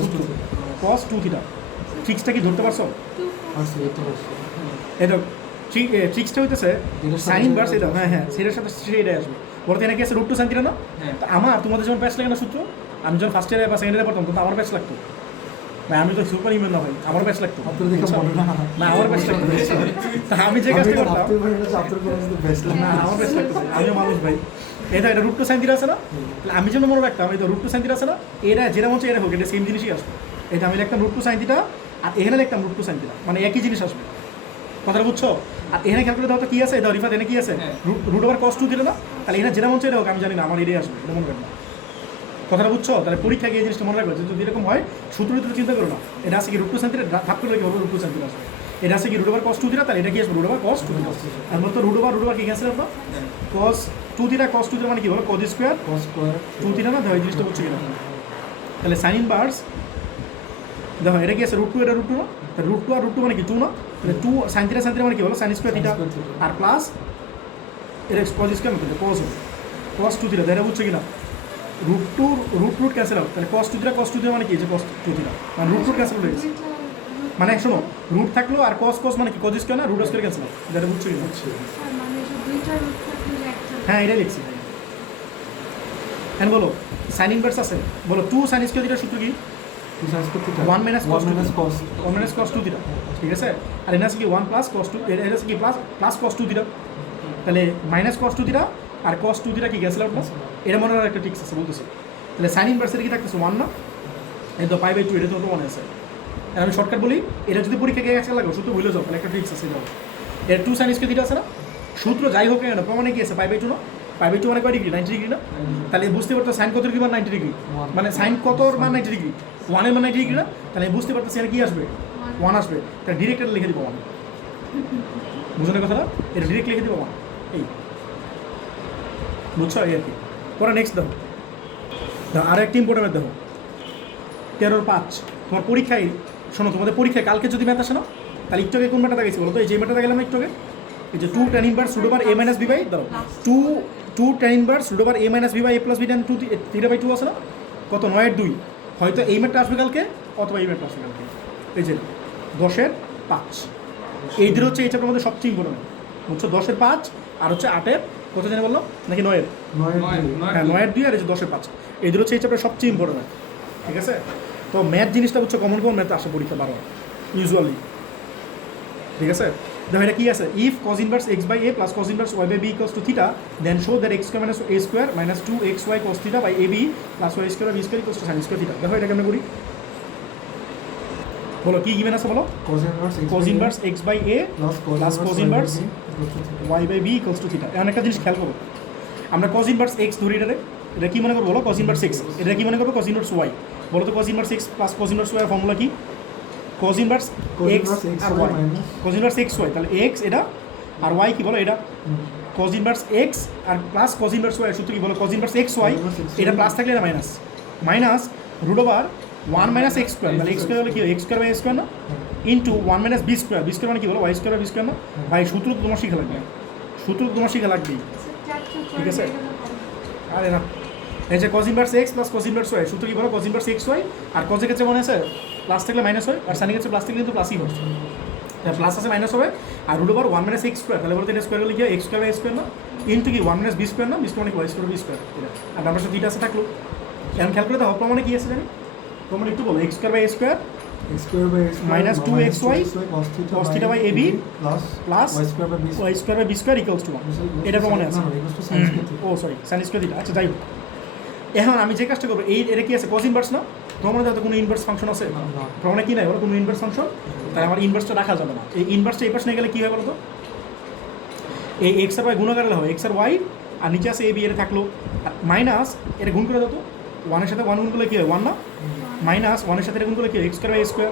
কস টু থিটা ট্রিক্সটা কি ধরতে পারছো আচ্ছা এটা হচ্ছে এটা ট্রিক্সটা হইতেছে সাইন ইনভার্স এটা হ্যাঁ হ্যাঁ সেটার সাথে সেটাই আসবে বলতে এনে কি আছে রুট টু সাইন থিটা না হ্যাঁ। তো আমার তোমাদের যেমন প্যাচ লাগে না সূত্র আমি যখন ফার্স্ট ইয়ারে বা সেকেন্ড ইয়ারে পড়তাম তো আমার প্যাচ লাগতো ভাই আমি তো সুপার হিউম্যান না ভাই, আমার ব্যাচ লাগতো আপনার দেখে মনে না না, আমার ব্যাচ লাগতো তা আমি যে কাজটা করতাম ভাবতে পারি না যে আপনার কোনো বেস্ট না, আমার ব্যাচ লাগতো ভাই, আমিও মানুষ ভাই। এটা রুট টু সাইন থিটা আছে না, তাহলে আমি যেন মনে রাখতাম এই তো রুট টু সাইন থিটা আছে না, এরা যেটা মনে হচ্ছে এটা হোক, এটা সেম জিনিসই আসবে। এটা আমি লিখতাম রুট টু সাইন থিটা, আর এখানে লিখতাম রুট টু সাইন থিটা, মানে একই জিনিস আসবে। কথাটা বুঝছো? আর এখানে খেয়াল করে দাও তো কি আছে, এটা রিফাত এনে কি আছে, হ্যাঁ। রুট ওভার কস টু দিলে না, তাহলে এখানে যেটা মনে হচ্ছে এটা হোক, আমি জানি না, আমার এটাই আসবে, এটা মনে রাখবো। কথাটা বুঝছো? তাহলে পরীক্ষায় গিয়ে এই জিনিসটা মনে রাখবে যে যদি এরকম হয় সূত্র তো চিন্তা করো না, এটা আছে কি রুট টু সাইন থিটা, ধাপ করে কি হবে, রুট টু সাইন থিটা আসবে। এটা আছে কি root over cos two theta, তাহলে এটা কি আসবে, root over cos two theta. আর মতো রুট ওভার কি ক্যান্সেল হবে, cos two theta cos two theta মানে কি হলো, cos square cos square two theta না, দেখো এই জিনিসটা বুঝছো কিনা। তাহলে সাইন ইনভার্স দেখো এটা কি আছে রুট টু, এটা রুট টু না, রুট টু আর রুট টু মানে কি টু না, তাহলে টু সাইন থিটা মানে কি হলো সাইন স্কোয়ার থিটা, আর প্লাস এটা কস স্কোয়ার মানে কস হবে কস টু থিটা, এটা বুঝছো কিনা। রুট ক্যান্সেল হবে, তাহলে কস টু থিটা মানে কি, যে কস টু থিটা মানে রুট ক্যান্সেল হয়ে গেছে, মানে শোনো রুট থাকলো আর কস মানে কি কস স্কোয়ার না, রুট স্কোয়ার ক্যান্সেল হবে, এটা বুঝছো কিনা। হ্যাঁ এটাই লিখছি। হ্যাঁ বলো সাইন ইনভার্স আছে, বলো টু সাইন স্কোয়ার থিটার সূত্র কি, 1 minus cos 1 minus cos 2 theta, ঠিক আছে। আর এটা আছে কি 1 প্লাস cos 2, এটা আছে কি প্লাস cos 2 থিটা, তাহলে মাইনাস cos 2 থিটা আর cos 2 থিটা কি ক্যান্সেল আউট না, এটা মনে রাখার একটা ট্রিক্স আছে বলতেছি। তাহলে সাইন ইনভার্সের কি থাকতেছে 1 না, এই তো পাই বাই 2, এটা তো মনে আছে। আর আমি শর্টকাট বলি, এটা যদি পরীক্ষা গিয়ে কাছে লাগবে সূত্র ভুলে যাও, তাহলে একটা ট্রিক্স আছে এটা, এর 2 সাইন স্কোয়ার থিটা আছে না, সূত্র যাই হোক না প্রমাণে কি আছে পাই বাই 2 না, পাই বাই 2 মানে কয় ডিগ্রি, 90 ডিগ্রি না, তাহলে বুঝতে পারতো সাইন কত ডিগ্রি মানে 90 ডিগ্রি, মানে সাইন কত মান 90 ডিগ্রি, 1 এর মান 90 ডিগ্রি না, তাহলে বুঝতে পারতেছি এখানে কি আসবে 1 আসবে, তাহলে ডিরেক্ট এটা লিখে দিব 1, বুঝলেন কথাটা, এটা ডিরেক্ট লিখে দিব 1, এই বুঝছো এই আর কি। পরে নেক্সট দেখো, আরও একটা ইম্পর্টেন্ট দেখো 13/5, তোমার পরীক্ষায় শোনো, তোমাদের পরীক্ষায় কালকে যদি ম্যাথ আসে না, তাহলে একটু আগে কোন ম্যাথটা গেছি বলো তো, এই যে ম্যাথটা গেলাম একটু আগে, এই যে 2 tan inverse root over a minus b by দাও 2 tan inverse root over a minus b by a plus b tan 2 theta by 2 আছে না, কত 9/2, হয়তো এই ম্যাথটা আসবে কালকে অথবা এই ম্যাথটা আসবে কালকে। এই যে 10/5, এই দিন হচ্ছে এই চ্যাপ্টার মধ্যে সবচেয়ে ইম্পর্টেন্ট, হচ্ছে 10/5 আর হচ্ছে 8-এর কত জানি বললো নাকি 9-এর, হ্যাঁ 9/2 আর এই যে 10/5, এই দিন হচ্ছে এই চ্যাপ্টার সবচেয়ে ইম্পর্টেন্ট, ঠিক আছে। তো ম্যাথ জিনিসটা হচ্ছে কমন ম্যাথ আসে পরীক্ষা 12 ইউজুয়ালি, ঠিক আছে। দেখো এটা কি আছে, if cos inverse x by a plus cos inverse y by b equals to theta then show that x square minus a square minus 2xy cos theta by ab plus y square b square equals to sin square theta. দেখো এটা কেমন করি বলো, কি given আছে বলো, cos inverse x by a plus cos inverse y by b equals to theta. এখন একটা জিনিস খেয়াল করো, আমরা cos ইনভার্স x ধরি এটা কি মনে করবো বলো, cos ইনভার্স x, এটা কি মনে করবো cos ইনভার্স y, বলো তো cos inverse x plus cos inverse y এর ফর্মুলা কি, cos ইনভার্স x আর y, cos inverse x y, তাহলে x এটা আর y কি বলো এটা, cos ইনভার্স x আর প্লাস cos ইনভার্স y সূত্র কি বলো, cos ইনভার্স x y, এটা প্লাস থাকলে এটা minus root over 1 minus x square, তাহলে x স্কয়ার হলে কি x square by a square না, ইনটু 1 মাইনাস b স্কয়ার মানে কি বলো y square by b square না, ভাই সূত্র তো তোমার শিখা লাগবে, ঠিক আছে। আরে না, এই যে cos inverse x plus cos inverse y সূত্র কি বলো, cos ইনভার্স x y, আর cos এর ক্ষেত্রে মনে আছে প্লাস থাকলে মাইনাস হয়, আর sin এর ক্ষেত্রে প্লাস থাকলে কিন্তু প্লাসই হয়, প্লাস আছে মাইনাস হবে, আর root over 1 minus x square, তাহলে বলতে এটা স্কয়ার হলে কি x square by a square না, ইনটু কি 1 মাইনাস b স্কয়ার না, b স্কয়ার মানে y square by b square, আর নাম্বার সাথে থিটা আছে থাকলো। এখন খেয়াল করে দাও প্রমাণে কি আছে জানি, প্রমাণে একটু বলো, x square by a square minus 2xy cos theta by ab plus y square by b square equals to 1, এটা প্রমাণে আছে, ও সরি sin স্কয়ার থিটা, আচ্ছা যাই হোক। এখন আমি যে কাজটা করবো, এটা কি আছে cos ইনভার্স না, প্রমাণে যাতে কোনো ইনভার্স ফাংশন আছে, প্রমাণে কি নাই বলো কোনো ইনভার্স ফাংশন, তাই আমার ইনভার্সটা রাখা যাবে না, এই ইনভার্সটা এই পাশে নিয়ে গেলে কী হয় বলো তো, এই এক্স আর ওয়াই গুণাকারে হয়, এক্স আর ওয়াই আর নিচে আছে এ বি, এটা থাকলো মাইনাস এটা গুণ করে দাও তো, 1-এর সাথে 1 গুণ করলে কী হয় 1 না, মাইনাস 1-এর সাথে এটা গুণ করলে কী হয় x square by a square,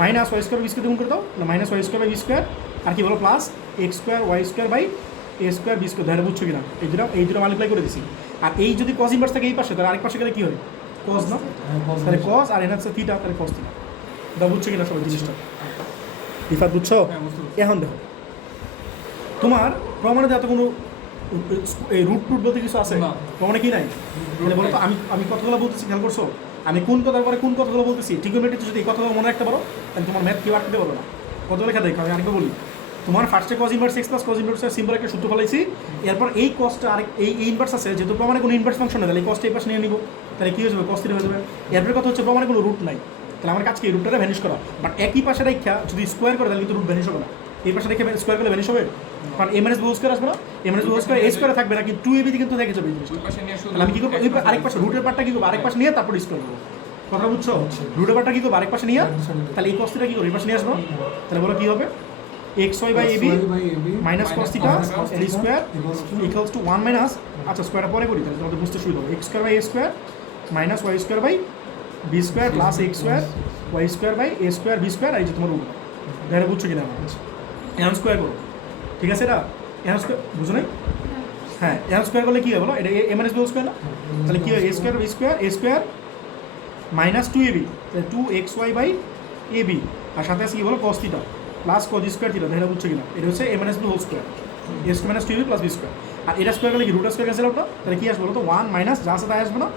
minus y square by b square গুণ করে দাও না, minus y square by b square, আর কি বলো plus x square y square by a square b square, ধরে বুঝছো কিনা, এই দুটো মাল্টিপ্লাই করে দিছি, আর এই যদি cos ইনভার্স থাকে এই পাশে, তাহলে আরেক পাশে গেলে কী হয় cos না, তাহলে cos আর এখানে হচ্ছে থিটা, তাহলে cos থিটা, এটা বুঝছো কিনা সবাই জিনিসটা, রিফাত বুঝছো। এখন দেখো তোমার প্রমাণে এত কোনো এই রুট বলতে কিছু আছে, প্রমাণে কি নাই, তাহলে বলো তো আমি কথাগুলো বলতেছি খেয়াল করছো, আমি কোন কথার পরে কোন কথাগুলো বলতেছি, ট্রিগোনোমেট্রিতে যদি এই কথাগুলো মনে রাখতে পারো তাহলে তোমার ম্যাথ কেউ আটকাতে পারবে না। কত লেখা দেখো, আমি আরেকবার বলি, তোমার ফার্স্টে cos inverse x plus cos inverse simple একটা সূত্র ফেলাইছি, এরপর এই কসটা আরেক এই ইনভার্স আছে, যেহেতু প্রমাণে কোনো ইনভার্স ফাংশন নেই, তাহলে এই কসটা এই পাশে নিয়ে নিব, তাহলে কী হয়ে যাবে cos থিটা হয়ে যাবে। এরপর কথা হচ্ছে প্রমাণে কোনো রুট নাই, তাহলে আমার কাজ কি রুটটা ভ্যানিশ করা, বাট একই পাশে রেখা যদি স্কোয়ার করে তাহলে কিন্তু রুট ভ্যানিশ হবে না। এই পাশে রেখে স্কোয়ার করলে ভ্যানিশ হবে, কারণ এম এনএস বি স্কোয়ার আসবে না, এম এনএস বি স্কোয়ার এ স্কোয়ারে থাকবে না, কিন্তু 2ab কিন্তু দেখে যাবে এই জিনিসটা। দুই পাশে নিয়ে শুধু তাহলে আমি কি করবো, আরেক পাশে রুটের পার্টটা কি করবো, আরেক পাশে নিয়ে তারপর স্কোয়ার করবো, কথা বুঝছো? রুটের পার্টটা কি করবো, আরেক পাশে নিয়ে, তাহলে এই কস্তিটা কি করবো, এই পাশে নিয়ে আসবো, তাহলে বলো কি হবে, xy by ab minus cos theta এর স্কোয়ার ইকুয়ালস টু 1 মাইনাস, আচ্ছা স্কোয়ারটা পরে করি তাহলে তোমাদের বুঝতে সুবিধা হবে, x square by a square minus y square by b square plus x square y square by a square b square, আর এই যে তোমার রুট, দেখে বুঝছো কিনা আমার এখন স্কোয়ার করো, ঠিক আছে? এটা এখন স্কোয়ার বুঝো নাই? হ্যাঁ এখন স্কোয়ার করলে কী হবে বলো, এটা m N S b square না, তাহলে কী হয় a square b square a square minus 2ab, তাহলে 2xy বাই ab, আর সাথে আছে কি বলো cos theta plus cos square theta, দেখে বুঝছো কিনা? এটা হচ্ছে এম এন এস বি whole square, a square minus 2ab plus b square, আর এটা স্কোয়ার করলে কি রুট স্কোয়ার ক্যান্সেল আউট না, তাহলে কী আসবে বলো তো 1 মাইনাস যা আছে তাই আসবে না,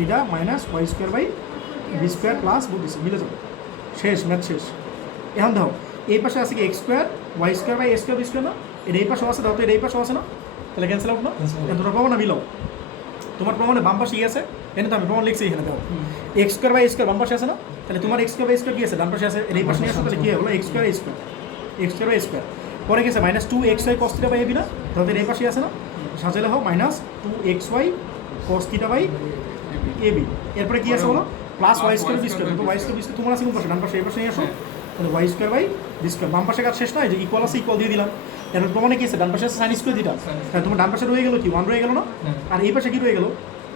এইটা minus y square by b square plus বুঝ দিচ্ছে, মিলে যাবে, শেষ ম্যাথ শেষ। এখন দেখো এই পাশে আছে কি x square y square by a square b square না, এটা এই পাশেও আছে, দেখো তো এটা এই পাশেও আছে না, তাহলে ক্যান্সেল আউট না, তোমার প্রমাণ মিলাও, তোমার প্রমাণে বাম পাশে কি আছে, এখানে তো আমি প্রমাণ লিখছি এখানে, দেখো x square by a square বাম পাশে আছে না, তাহলে তোমার এক্স স্কোয়ার বাই স্কোয়ার কি আছে ডান পাশে আছে, এর এই পাশে নিয়ে আসো, তাহলে কি হবে x square a square, x square by square, পরে গেছে minus 2xy cos theta by a b না, তাহলে এই পাশে আছে না, সাজালে হোক minus 2xy cos theta by a b, এরপরে কি আছে বলো plus y square b square, তো ওয়াই স্কোয়ার বি স্কোয়ার তোমার আছে কোন পাশে, ডান পাশে, এই পাশে নিয়ে আসো, তাহলে y square by b square, বাম পাশে কাজ শেষ নয়, যে ইকুয়াল আছে ইকুয়াল দিয়ে দিলাম, এর প্রমাণে কি আছে ডান পাশে আছে সাইন স্কোয়ার থিটা, তাহলে তোমার ডান পাশে রয়ে গেল কি 1 রয়ে গেল না, আর এই পাশে কি রয়ে গেল,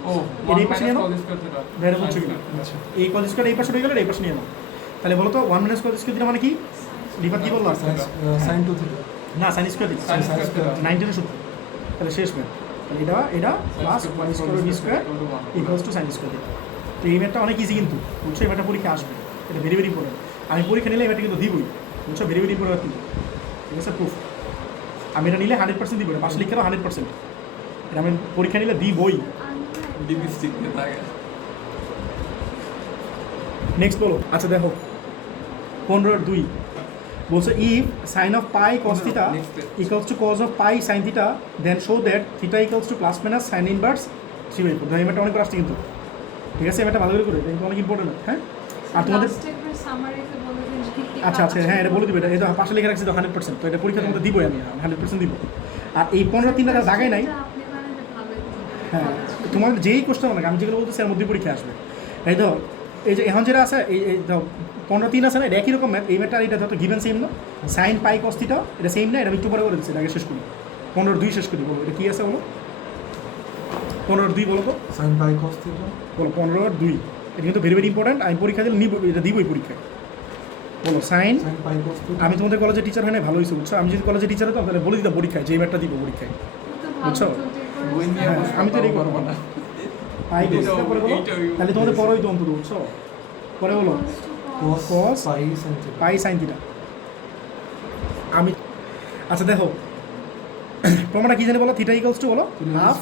ও এর এই পাশে নিয়ে নাও, cos স্কয়ার থিটা ধরে বুঝছো কিনা? এই cos স্কোয়ার এই পাশে রয়ে গেল, এই পাশে নিয়ে নাও, তাহলে বলো তো 1 মাইনাস cos স্কোয়ার থিটা মানে কি, লিভার কি বললাম সাইন 2 থিটা না sine square theta, sin square theta 19 এর সূত্র, তাহলে শেষ ম্যাথ, তাহলে এটা plus y square b square equals to sine square theta. তো এই ম্যাথটা অনেক ইজি কিন্তু বুঝছো, এই ম্যাথটা পরীক্ষা আসবে, এটা ভেরি ভেরি ইম্পর্টেন্ট, আমি পরীক্ষা নিলে এই ম্যাথটা কিন্তু দিবই, বুঝছো ভেরি ভেরি ইম্পর্টেন্ট কিন্তু, ঠিক আছে প্রুফ, আমি এটা নিলে 100% দিব, পাশে লিখে 100%, এটা আমি পরীক্ষা নিলে দিবই। ডিবিস্টিক থাকে। নেক্সট বলো, আচ্ছা দেখো 15-2 বলছে if sine of pi cos theta equals to cos of pi sine theta then show that theta equals to plus minus sine inverse 3/4, এই ম্যাথটা অনেক করে আসছে কিন্তু, ঠিক আছে? এই ম্যাথটা ভালো করে করে, এটা কিন্তু অনেক ইম্পর্টেন্ট, হ্যাঁ? আর তোমাদের আচ্ছা আচ্ছা হ্যাঁ এটা বলে দিবে, এটা পাশে লিখে রাখছি তো 100%, তো এটা পরীক্ষা তোমাদের দিবই, আমি 100% দিব। আর এই 15-3 টাকা দাগাই নাই, হ্যাঁ তোমার যেই কোশ্চেন হবে আমি যেগুলো বলতেছি এর মধ্যে পরীক্ষা আসবে, এই ধর এই যে এখন যেটা আছে এই ধর 15-3 আছে না, এটা একই রকম ম্যাথ, এই ম্যাথটা এটা যত গিভেন সেম না, সাইন পাই কস থিটা এটা সেম না, এটা আমি একটু পরে করে দিচ্ছি, আগে শেষ করি 15-2 শেষ করি, বলো এটা কী আছে বলো 15-2 বলো তো, সাইন পাই cos থিটা বলো 15-2, এটা কিন্তু ভেরি ভেরি ইম্পর্টেন্ট, আমি পরীক্ষা দিলে নিব, এটা দিবই পরীক্ষায়, বলো সাইন পাই cos থিটা। আমি তোমাদের কলেজে টিচার হয় না, ভালো হয়েছে বুঝছো, আমি যদি কলেজে টিচার হতাম তাহলে বলে দিতাম পরীক্ষায় যে এই ম্যাথটা দিব পরীক্ষায়, বুঝছো? বই নিয়ে হ্যাঁ, আমি তো এটাই পারবো না। পাই কস থিটা পরে বলো, তাহলে তোমাদের পরেই তো অন্তত বুঝছো, পরে বলো cos পাই sin থিটা। পাই সাইন থিটা, আমি আচ্ছা দেখো প্রমাণটা কি জানি বলো, থিটা ইকুয়ালস টু বলো half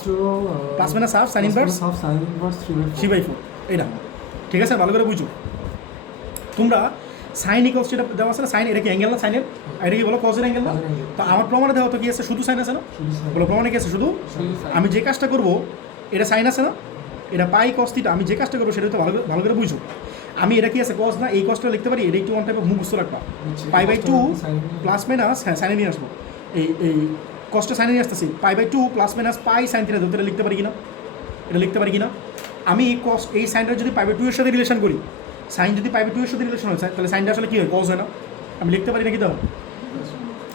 plus minus half sign inverse half sign inverse 3/4, এটা ঠিক আছে? ভালো করে বুঝো তোমরা, সাইন ইকুয়ালস টু এটা দেওয়া আছে না, সাইন এটা কি অ্যাঙ্গেল না, সাইনের এটা কি বলো কজের অ্যাঙ্গেল না, তো আমার প্রমাণে দেওয়া তো কি আছে শুধু সাইন আছে না, বলো প্রমাণে কি আছে শুধু, আমি যে কাজটা করবো এটা সাইন আছে না, এটা পাই কস থিটা, আমি যে কাজটা করবো সেটা তো ভালো করে বুঝো, আমি এটা কি আছে কস না, এই কসটা লিখতে পারি, এটা একটু ওয়ান টাইপ অফ মুখস্থ রাখবা, π/2 প্লাস মাইনাস, হ্যাঁ সাইনে নিয়ে আসবো, এই কসটা সাইনে নিয়ে আসতেছি, π/2 plus minus pi sine theta, এটা লিখতে পারি কিনা, এটা লিখতে পারি কিনা, আমি কস এই সাইনটা যদি π/2 এর সাথে রিলেশন করি, সাইন যদি π/2 এর সাথে রিলেশন হয় তাহলে সাইনটা আসলে কী হয় কস হয় না, আমি লিখতে পারি নাকি দাও,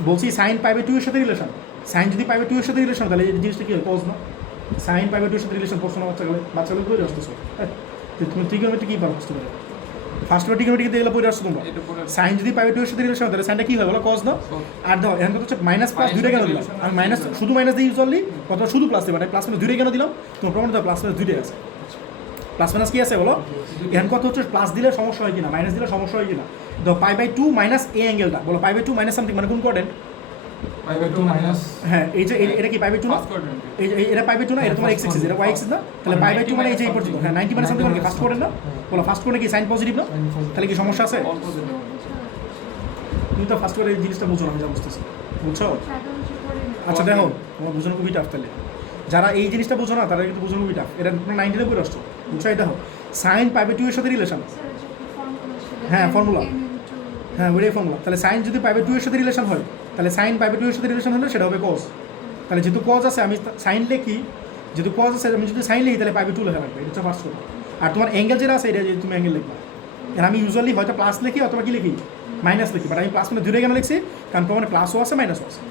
বলছি সাইন π/2 এর সাথে রিলেশন, সাইন যদি π/2 এর সাথে রিলেশন তাহলে এই জিনিসটা কী হয় কস না, সাইন π/2 এর সাথে রিলেশন প্রশ্ন বাচ্চাগুলো করে আসতেছো, তুমি ট্রিগোনোমেট্রি কী পারো বুঝতে পারো, ফার্স্ট ট্রিগোনোমেট্রি দেখলে পড়ে আসছো তোমরা, সাইন যদি π/2 এর সাথে রিলেশন হয় তাহলে সাইনটা কী হয় বলো কস না, আর দাও এখন কথা হচ্ছে মাইনাস প্লাস দুইটা কেন দিলাম, আমি মাইনাস শুধু মাইনাস দিয়ে ইউজুয়ালি কত শুধু প্লাস দেবে, প্লাস মাইনাস দুইটা কেন দিলাম, তোমার প্রমাণ দাও প্লাস মাইনাস দুইটাই আছে, প্লাস মাইনাস কি আছে বলো, এখন কথা হচ্ছে প্লাস দিলে সমস্যা হয় কিনা, মাইনাস দিলে সমস্যা হয় কিনা, দাও π/2 মাইনাস এ অ্যাঙ্গেলটা, বলো π/2 মাইনাস সামথিং মানে কোন কোয়াড্রেন্ট, π/2 মাইনাস হ্যাঁ এই যে এটা কি π/2 না, এটা π/2 না, এটা তোমার x axis, এটা y axis না, তাহলে π/2 মানে এই যে এই পর্যন্ত, হ্যাঁ 90 মানে সামথিং মানে ফার্স্ট কোয়াড্রেন্ট না, বলো ফার্স্ট কোয়াড্রেন্ট কি সাইন পজিটিভ না, তাহলে কি সমস্যা আছে, তুমি তো ফার্স্ট কোয়াড্রেন্ট এই জিনিসটা বুঝো না, আমি যা বুঝতেছি বুঝছো, আচ্ছা দেখো তোমার বোঝানো খুবই টাফ, তাহলে যারা এই জিনিসটা বোঝো না তারা কিন্তু বোঝানো খুবই টাফ, এটা 90 পরে আসছো বুঝছো, এই দেখো সাইন π/2 এর সাথে রিলেশন, হ্যাঁ, formula। হ্যাঁ ওইটাই ফর্মুলা। তাহলে সাইন যদি পাই বাই টু এর সাথে রিলেশন হয়, তাহলে সাইন পাই বাই টু এর সাথে রিলেশন হলে সেটা হবে কজ। তাহলে যেহেতু কজ আছে আমি সাইন লিখি, যেহেতু কজ আছে আমি যদি সাইন লিখি তাহলে পাই বাই টু লেখা লাগবে, এটা হচ্ছে ফার্স্ট কথা। আর তোমার অ্যাঙ্গেল যেটা আছে এটা যে তুমি অ্যাঙ্গেল লিখবা, আর আমি ইউজুয়ালি হয়তো প্লাস লিখি অথবা কি লিখি মাইনাস লিখি, বাট আমি প্লাস মানে দূরে কেন লিখছি কারণ তোমার প্লাসও আছে মাইনাসও আছে।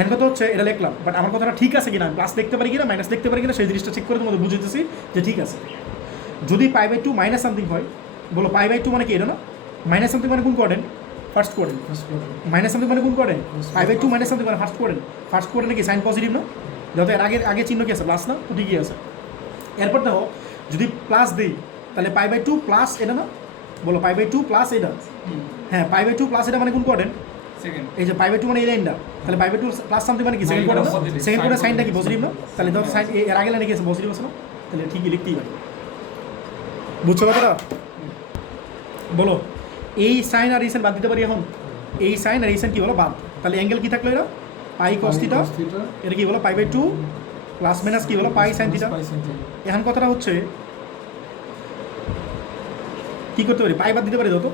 এর কথা হচ্ছে এটা লিখলাম, বাট আমার কথাটা ঠিক আছে কিনা, প্লাস লিখতে পারি কিনা মাইনাস লিখতে পারি কিনা সেই জিনিসটা চেক করে তোমাদের বুঝতেছি যে ঠিক আছে। যদি pi by two minus something হয়, বলো পাই বাই টু মানে কি এটা না, মাইনাস সামথিং মানে কোন quadrant, first quadrant. Minus something মানে কোন quadrant, pi by two minus something মানে ফার্স্ট কোয়াড্রেন্ট। ফার্স্ট কোয়াড্রেন্টে কি সাইন পজিটিভ না, যত এর আগে চিহ্ন কি আছে প্লাস না, তো ঠিকই আছে। এরপর দেখো যদি প্লাস দিই তাহলে পাই বাই টু প্লাস এটা না, বলো পাই বাই টু প্লাস এটা। হ্যাঁ পাই বাই টু প্লাস এটা মানে কোন কোয়াড্রেন্ট, সেকেন্ড। এই যে পাই বাই টু মানে এই লাইনটা, তাহলে pi by two plus something মানে কি সেকেন্ড কোয়াড্রেন্ট। সেকেন্ড কোয়াড্রেন্ট সাইনটা কি পজিটিভ না, তাহলে ধর সাইন এর আগে লাইনে কি আছে পজিটিভ আছে না, তাহলে ঠিকই লিখতেই পারি। বুঝছো কথাটা? বলো এই সাইন আর এই সাইন বাদ দিতে পারি এখন, এই সাইন আর এই সাইন কি বলো বাদ, তাহলে অ্যাঙ্গেল কি থাকলো এটা পাই কস থিটা, এটা কি বলো pi by two plus minus কি বলো পাই সাইন থিটা। এখন কথাটা হচ্ছে কি করতে পারি, পাই বাদ দিতে পারি, যত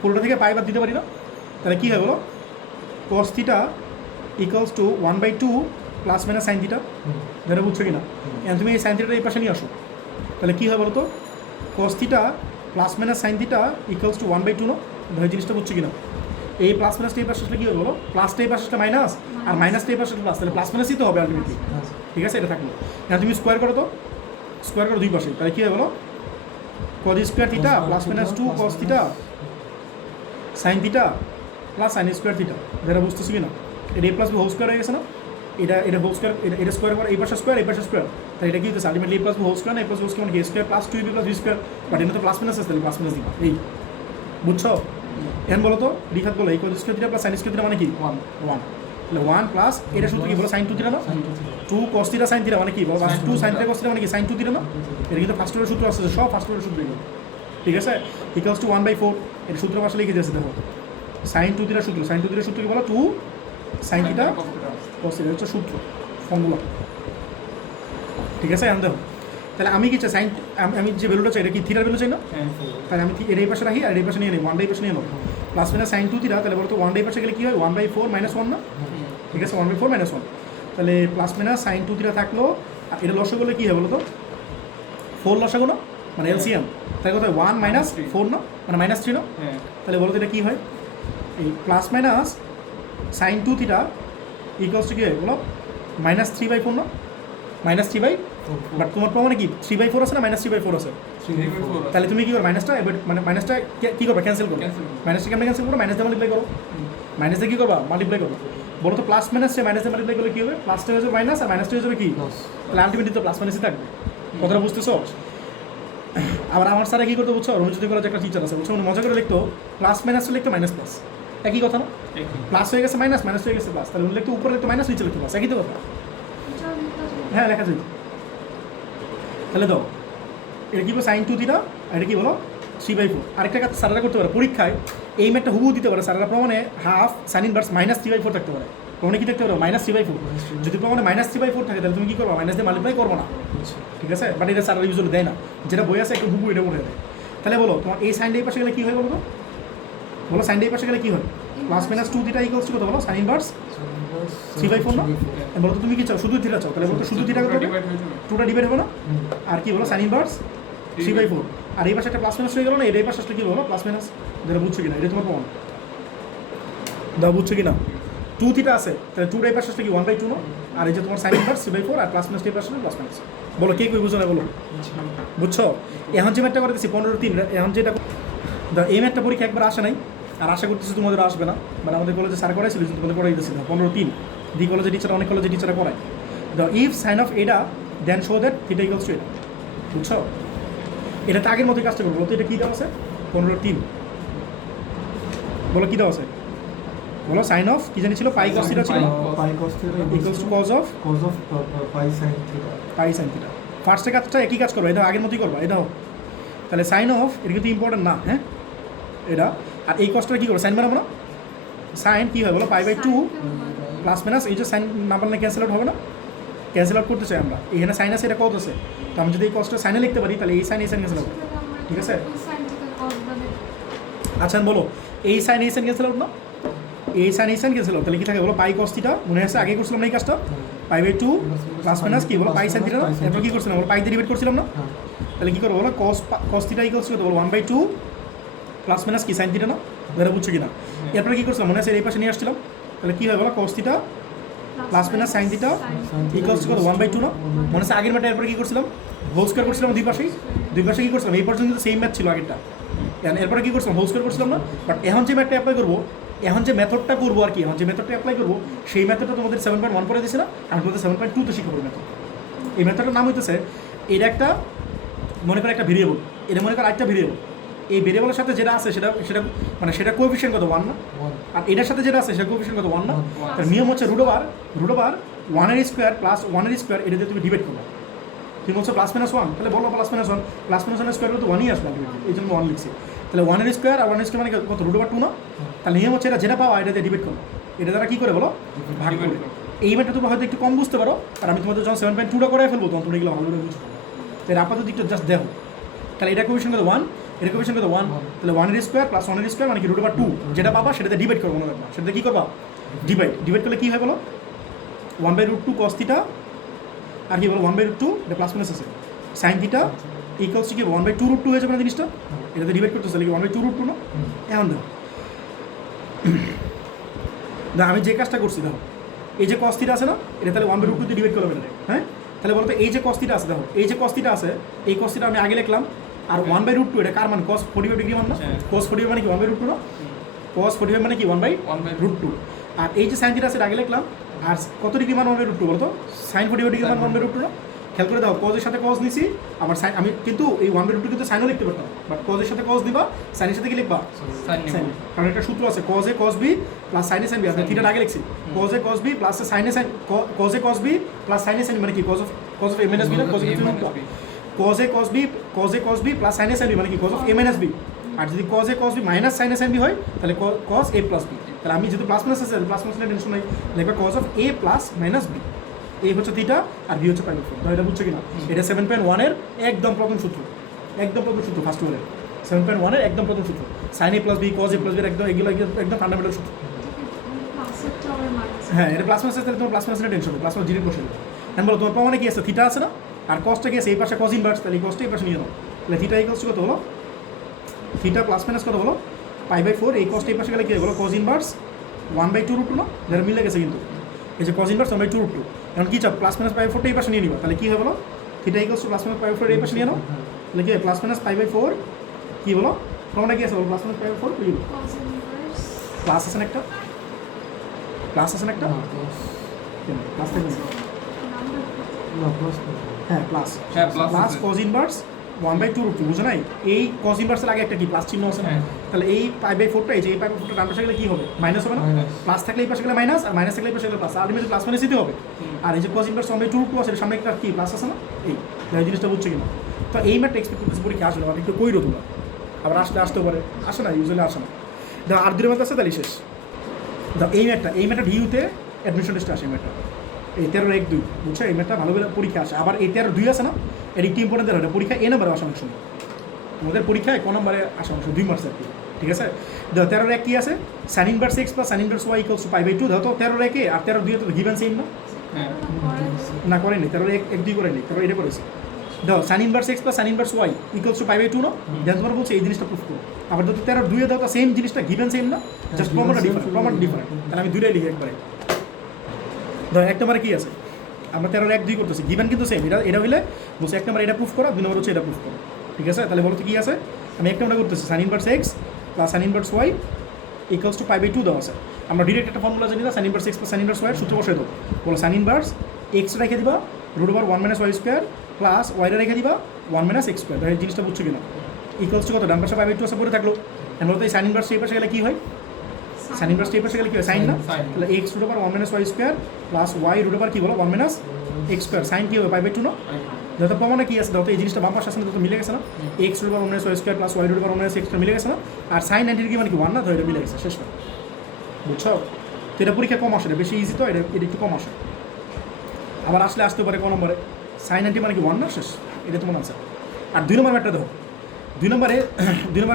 পুরোটা থেকে পাই বাদ দিতে পারি না, তাহলে কী হয় বলো কস theta equals two 1/2 plus minus sine theta. যেটা বুঝছো কিনা, এখন তুমি এই সাইন থিটাটা এই পাশে নিয়ে আসো, তাহলে কী হয় বলো তো cos theta plus minus sine theta equals two 1/2 না, ধর জিনিসটা বুঝছো কিনা। এই প্লাস মাইনাসটা এই পাশে আসলে কী হবে বলো, প্লাসটা এই পাশে আসলে মাইনাস আর মাইনাসটা এই পাশে আসলে প্লাস, তাহলে প্লাস মাইনাসই তো হবে আলটিমেটলি। ঠিক আছে, এটা থাকলো। এখন তুমি স্কোয়ার করো তো, স্কোয়ার করো দুই পাশে, তাহলে কী হয় বলো cos square theta plus minus 2 cos theta sine theta plus sine square theta. যেটা বুঝতেছি কিনা, এটা এ প্লাস বি হোল স্কোয়ার হয়ে গেছে না, এটা হোল স্কোয়ার, এটা স্কোয়ার করে এই পাশে স্কোয়ার এই পাশে স্কোয়ার, তাই এটা কি হচ্ছে ultimately a plus b whole square না, a plus b whole square মানে কি square plus 2ab plus b square, but এটা তো প্লাস মাইনাস আছে, তাহলে প্লাস মাইনাস দিবা। এই বুঝছো? এখন বলো তো রিখাত বলো এই cause square theta plus sine square theta মানে কি 1, তাহলে 1 প্লাস এটা সূত্র কি বলো সাইন 2 থিটা না, 2 cos থিটা সাইন থিটা মানে কি বলো 2 সাইন থিটা cos থিটা মানে কি সাইন 2 থিটা না, এটা কিন্তু ফার্স্ট অর্ডার সূত্র আছে, সব ফার্স্ট অর্ডার সূত্র এগুলো। ঠিক আছে, ইকুয়ালস টু 1/4, এর সূত্র পাশে লিখে দিয়েছে দেখো সাইন 2 থিটার সূত্র, সাইন 2 থিটার সূত্র কি বলো 2 সাইন থিটা cos থিটা হচ্ছে সূত্র ফর্মুলা। ঠিক আছে, এখন দেখো তাহলে আমি কি চাই সাইন, আমি যে ভ্যালুটা চাই এটা কি থিটার ভ্যালু চাই না, তাহলে আমি এর এই পাশে রাখি আর এই পাশে নিয়ে নিই 1/2 পাশে নিয়ে নেবো প্লাস মাইনাস সাইন 2 থিটা, তাহলে বলো তো 1/2 পাশে গেলে কী হয় 1/4 মাইনাস 1 না। ঠিক আছে, 1/4 মাইনাস 1, তাহলে প্লাস মাইনাস সাইন 2 থিটা থাকলো, আর এটা লসাগু করলে কী হয় বলো তো 4 লসাগু না, মানে এলসিএম, তাই কথা 1 মাইনাস 4 না, মানে -3 না, তাহলে বলো তো এটা কী হয় এই plus minus sine 2 theta equals to কী হয় বলো -3/4 না, -3/, বাট তোমার প্রমাণে কি 3/4 আছে না -3/4 আছে, তাহলে তুমি কী করো মাইনাসটা এবার মানে মাইনাসটা কী করবে ক্যান্সেল করো, মাইনাসটা কেমন ক্যান্সেল করো মাইনাস দিয়ে মাল্টিপ্লাই করো, মাইনাস দিয়ে কী করবা মাল্টিপ্লাই করো, বলো তো প্লাস মাইনাস সে মাইনাস দিয়ে মাল্টিপ্লাই করলে কী হবে প্লাসটা হয়ে যাবে মাইনাস আর মাইনাসটা হয়ে যাবে কি, তাহলে আলটিমেটলি তো প্লাস মাইনাসই থাকবে। কথাটা বুঝতেছো? আবার আমার স্যার কী করতে বুঝছো, রঞ্জিত কলেজ একটা টিচার আছে বুঝছো, মজা করে লিখতো প্লাস মাইনাসটা লিখতো মাইনাস প্লাস, একই কথা না, প্লাস হয়ে গেছে মাইনাস, মাইনাস হয়ে গেছে প্লাস, তাহলে উনি লিখতো উপরে লিখতো মাইনাস নিচে লিখতো প্লাস, একই তো কথা। হ্যাঁ লেখা যাবে, তাহলে দাও এটা কী বলো সাইন 2 থিটা আর এটা কী বলো 3/4। আরেকটা কাজ স্যারেরা করতে পারে পরীক্ষায়, এই ম্যাটটা হুবহু দিতে পারে স্যারেরা প্রমাণে হাফ সাইন ইনভার্স -3/4 থাকতে পারে, প্রমাণে কী থাকতে পারে -3/4, যদি প্রমাণে -3/4 থাকে তাহলে তুমি কী করবা মাইনাস দিয়ে মাল্টিপ্লাই করবো না। ঠিক আছে, বাট এটা স্যারেরা ইউজুয়ালি দেয় না, যেটা বই আছে একটু হুবহু এটা উঠে দেয়। তাহলে বলো তোমার এই সাইন এই পাশে গেলে কী হয় বলো তো, বলো সাইন এই পাশে গেলে কী হয় plus minus 2 theta equals to কত বলো সাইন ইনভার্স 3/4 না, বলো তো তুমি কি চাও শুধু থিটা চাও, তাহলে বলো তো শুধু থিটা কত হবে 2টা ডিভাইড হবে না, আর কি বলো সাইন ইনভার্স 3/4, আর এই পাশে একটা প্লাস মাইনাস হয়ে গেল না, এই পাশে আসলে কী বলো প্লাস মাইনাস, যেটা বুঝছো কিনা এটা তোমার প্রমাণ দাও, বুঝছো কিনা 2 থিটা আছে তাহলে 2 এই পাশে আসলে কি 1/2 না, আর এই যে তোমার সাইন ইনভার্স 3/4 আর প্লাস মাইনাস এই পাশে প্লাস মাইনাস, বলো কে কই বুঝো না বলো, বুঝছো? এখন যে ম্যাথটা করে দিচ্ছি 15-3, এখন যেটা এই ম্যাথটা পরীক্ষা একবার আসে নাই আর আশা করতেছি তোমাদের আসবে না, মানে আমাদের কলেজে স্যার করাইছিল তোমাদের পড়াই দিচ্ছি না 15-3 ডি কলেজে টিচার, অনেক কলেজে টিচাররা পড়ায় দ্য ইফ সাইন অফ এটা then show that theta equals to এটা, বুঝছো? এটাতে আগের মতোই কাজটা করবো, তো এটা কী দেওয়া আছে 15-3, বলো কী দেওয়া আছে বলো সাইন অফ কি জানি ছিল পাই কস থিটা ছিল pi cos theta equals to cos of pi sin theta। Pi sine theta. ফার্স্টের কাজটা একই কাজ করবো, এটা আগের মতোই করবা, এটা হোক তাহলে সাইন অফ এটা কিন্তু ইম্পর্টেন্ট না, হ্যাঁ এটা, আর এই কষ্টটা কী করবো সাইন বানাবো না, সাইন কী হয় বলো π/2 প্লাস মাইনাস, এই যে সাইন না বানালে ক্যান্সেল আউট হবে না, ক্যান্সেল আউট করতে চাই আমরা, এখানে সাইন আছে এটা কত আছে, তো আমি যদি এই কষ্টটা সাইনে লিখতে পারি তাহলে এই সাইন ক্যান্সেল হবে। ঠিক আছে, আচ্ছা বলো এই সাইন ক্যান্সেল আউট না, এই সাইন ক্যান্সেল আউট, তাহলে কি থাকে বলো পাই কস থিটা, মনে আছে আগে করছিলাম না এই কাজটা, পাই বাই 2 প্লাস মাইনাস কি বলো পাই সাইন থিটা, এরপর কি করছিলাম বলো পাই দিয়ে ডিভাইড করছিলাম না, হ্যাঁ তাহলে কি করবো বলো কস থিটা ইকুয়ালস কত বলো 1/2 প্লাস মাইনাস কি সাইন থিটা না, এটা বুঝছো কিনা? এরপরে কি করছিলাম মনে আছে এই পাশে নিয়ে আসছিলাম, তাহলে কি হয় বলো cos theta plus minus sine theta equals কত 1/2 না, মনে আছে আগের ম্যাটে এরপরে কি করছিলাম হোল স্কয়ার করছিলাম দুই পাশে কি করছিলাম এই পর্যন্ত কিন্তু সেম ম্যাথ ছিল আগেরটা, এরপরে কি করছিলাম হোল স্কয়ার করছিলাম না, বাট এখন যে ম্যাথটা অ্যাপ্লাই করবো, এখন যে মেথডটা করবো আর কি, এখন যে মেথডটা অ্যাপ্লাই করবো সেই মেথডটা তোমাদের 7.1 পরে দিয়েছে না, আমি তোমাদের 7.2 শিখাবো এই মেথড। এই মেথডটার নাম হইতেছে, এর একটা মনে করো একটা ভেরিয়েবল, এটা মনে করো একটা ভেরিয়েবল, এই ভেরিয়েবলের সাথে যেটা আছে সেটা সেটা মানে সেটা কোএফিশিয়েন্ট কত 1 না, 1 আর এটার সাথে যেটা আছে সেটা কোএফিশিয়েন্ট কত 1 না, তার নিয়ম হচ্ছে root over 1 square plus 1 square, এটা দিয়ে তুমি ডিভাইড করবে, তুমি বলছো প্লাস মাইনাস 1, তাহলে বলো প্লাস মাইনাস 1 স্কোয়ার করতে 1ই আসবে, এই জন্য 1 লিখছি, তাহলে 1 স্কোয়ার আর 1 স্কোয়ার মানে কত রুট ওভার 2 না, তাহলে নিয়ম হচ্ছে এটা যেটা পাওয়া এটা দিয়ে ডিভাইড করো, এটা দ্বারা কী করে বলো ভাগ করে। এই ম্যাটটা তুমি হয়তো একটু কম বুঝতে পারো, আর আমি তোমাদের যখন 7.2টা করে ফেলবো তখন তুমি এগুলো ভালো করে বুঝতে পারো, তাই আপাতত একটু জাস্ট দেখো, তাহলে এটা কোএফিশিয়েন্ট কত 1, এটা কোএফিশিয়েন্ট কত 1, তাহলে 1 স্কোয়ার প্লাস 1 স্কোয়ার মানে কি রুট ওভার 2, যেটা পাবা সেটাতে ডিভাইড করবো মনে রাখবা, সেটাতে কী করবা ডিভাইড করলে কী হয় বলো 1/√2 cos থিটা, আর কি বলো 1/√2 এটা প্লাস মাইনাস আছে সাইন থিটা ইকুয়ালস কি 1/2√2 হয়ে যাবে না জিনিসটা, এটাতে ডিভাইড করতেছে কি 1/2√2 না, এখন দেখো আমি যে কাজটা করছি দেখো এই যে cos থিটা আছে না, এটা তাহলে 1/√2 দিয়ে ডিভাইড করবে না, হ্যাঁ তাহলে বলতো এই যে cos থিটা আছে দেখো, এই যে cos থিটা আছে এই cos থিটা আমি আগে লিখলাম, আর 1/√2 এটা কার মান cos 45 ডিগ্রি মান না, cos 45 মানে কি 1/√2 না, cos 45 মানে কি 1/√2, আর এই যে সাইন থিটা আছে এটা আগে লিখলাম, আর কত ডিগ্রি মান 1/√2 বলতো সাইন 45 ডিগ্রি মান 1/√2 না, খেয়াল করে দাও কজের সাথে কজ নিছি, আবার সাইন আমি কিন্তু এই 1/√2 কিন্তু সাইনও লিখতে পারতাম, বাট কজের সাথে কজ দিবা সাইনের সাথে কি লিখবা সাইন, কারণ একটা সূত্র আছে cos a cos b plus সাইনে সাইন বি, আমি থিটার আগে লিখছি cos a cos b plus সাইনে sine, cos a cos b plus সাইনে সাইন মানে কি cos of a minus b না, cos a cos b plus সাইনে সাইন বি মানে কি cos of a minus b, আর যদি cos a cos b minus সাইনে সাইন বি হয় তাহলে কজ এ প্লাস বি, তাহলে আমি যেহেতু প্লাস মাইনাস আছে প্লাস মাইনাস টেনশন নাই, লিখবা cos of a plus minus b, এই হচ্ছে থিটা আর বি হচ্ছে পাই/4, তো এটা বুঝছো কিনা, এটা 7.1 এর একদম প্রথম সূত্র ফার্স্ট ওয়ার্ডের 7.1 এর একদম প্রথম সূত্র, sine a plus b cos a plus b একদম এগুলো একদম ফান্ডামেন্টাল সূত্র, হ্যাঁ এটা প্লাস মাইনাস আছে, তোমার প্লাস মাইনাসের টেনশন প্লাস মাইনাস জিরো বসে দেবে, এখন বলো তোমার প্রমাণে কি আছে থিটা আছে না, আর কসটা কি আছে এই পাশে কজ ইনভার্স, তাহলে এই কসটা এই পাশে নিয়ে নাও, তাহলে থিটা ইকুয়ালস কত হলো থিটা প্লাস মাইনাস কত হলো পাই/4, এই কসটা এই পাশে গেলে কি হলো কজ ইনভার্স 1/2√2 না, যেটা মিলে গেছে কিন্তু এই যে কজ ইনভার্স 1/2√2, এখন কি চাপ প্লাস মাইনাস পাই/4টা এই পাশে নিয়ে নিবা, তাহলে কী হবে বলো থিটা ইকুয়ালস প্লাস মাইনাস পাই/4 এই পাশে নিয়ে নাও, তাহলে কি প্লাস মাইনাস পাই/4 কী বলো প্রমাণটা কি আছে বলো প্লাস মাইনাস পাই/4 কি প্লাস আছে না একটা, প্লাস আছে না একটা প্লাস থাকবে না প্লাস হ্যাঁ প্লাস প্লাস কজ ইনভার্স 1/2√2 বুঝো নাই, এই কজ ইনভার্সের আগে একটা কি প্লাস চিহ্ন আছে না, তাহলে এই পাই/4টা এই যে এই পাই/4টা ডান পাশে গেলে কি হবে মাইনাস হবে না, প্লাস থাকলে এই পাশে গেলে মাইনাস, আর মাইনাস থাকলে এই পাশে গেলে প্লাস, আলটিমেটলি প্লাস মাইনাস দিতে হবে, আর এই যে কজ ইনভার্স 1/2√2 আছে সামনে একটা কি প্লাস আছে না, এই জিনিসটা বুঝছো কিনা, তো এই ম্যাটটা এক্সপেক্ট করতেছি পরীক্ষা আসলে মানে একটু কইরো তোমরা, আবার আসতেও পারে, আসে না ইউজুয়ালি আসে না, দেখো আর 2 ম্যাথ আছে তাহলে শেষ, দেখো এই ম্যাটটা ভিউতে অ্যাডমিশন টেস্টে আসে এই ম্যাটটা, এই 13-1-2 বুঝছো, এই ম্যাটটা ভালো করে পরীক্ষা আসে, আবার এই 13-2 আছে না এর একটি ইম্পর্টেন্ট এটা পরীক্ষা এ নাম্বারে আসা অনেক সময়, আমাদের পরীক্ষায় ক নম্বরে আসা অংশ 2 মার্কস আর কি, ঠিক আছে, দেখো 13-1 কী আছে sine inverse x plus sine inverse y equals to pi by two, দেখো তো 13-1 আর 13-2 তো গিভেন সেম না করেনি 13-1-2 করেনি, তারপর এটা করেছে, দেখো sine inverse x plus sine inverse y equals to pi by two না, যেন তোমার বলছে এই জিনিসটা প্রুফ করো, আবার যদি 13-2 দাও তো সেম জিনিসটা গিভেন সেম না, জাস্ট প্রমাণটা ডিফারেন্ট, তাহলে আমি দুইটাই লিখি একবারে, দেখো এক নম্বরে কী আছে আমরা 13-1-2 করতেছি, গিভেন কিন্তু সেম, এটা হইলে বলছে এক নম্বর এটা প্রুফ করা, 2 নম্বর হচ্ছে এটা প্রুফ করো, ঠিক আছে, তাহলে বলতে কী আছে আমি এক নম্বরটা করতেছি sine inverse x plus sine inverse y equals to pi by two দেওয়া আছে, আমরা ডিরেক্ট একটা ফর্মুলা জানি না sine inverse x plus sine inverse y এর সূত্র বসে দেবো, বলো সাইন ইনভার্স x রেখে দিবা √1 - y স্কোয়ার প্লাস y রেখে দিবা 1 - x স্কোয়ার, এই জিনিসটা বুঝছো কিনা, ইকুয়ালস টু কত ডান পাশে পাই/2 আছে পড়ে থাকলো, এখন বলতে এই সাইন ইনভার্স এই পাশে গেলে কী হয় সাইন ইনভার্স এই পাশে গেলে কী হয় সাইন না, তাহলে x √1 - y square plus y √, কি বলো 1 - x স্কোয়ার, সাইন কী হবে পাই/2 না, যত প্রমাণে কী আছে দেখো এই জিনিসটা বাম পাশে আসে না, যত মিলে গেছে না, x √1 - y square plus y √1 - x square মিলে গেছে না, আর সাইন 90 ডিগ্রি মানে কি 1 না, তো এটা মিলে গেছে শেষ করে, বুঝছো, তো এটা পরীক্ষা কম আসে, বেশি ইজি তো এটা একটু কম আসে, আবার আসলে আসতে পারে ক নম্বরে সাইন 90 মানে কি 1 না, শেষ, এটা তোমার আনসার, আর 2 নম্বর ম্যাটটা দেখো দুই নম্বরে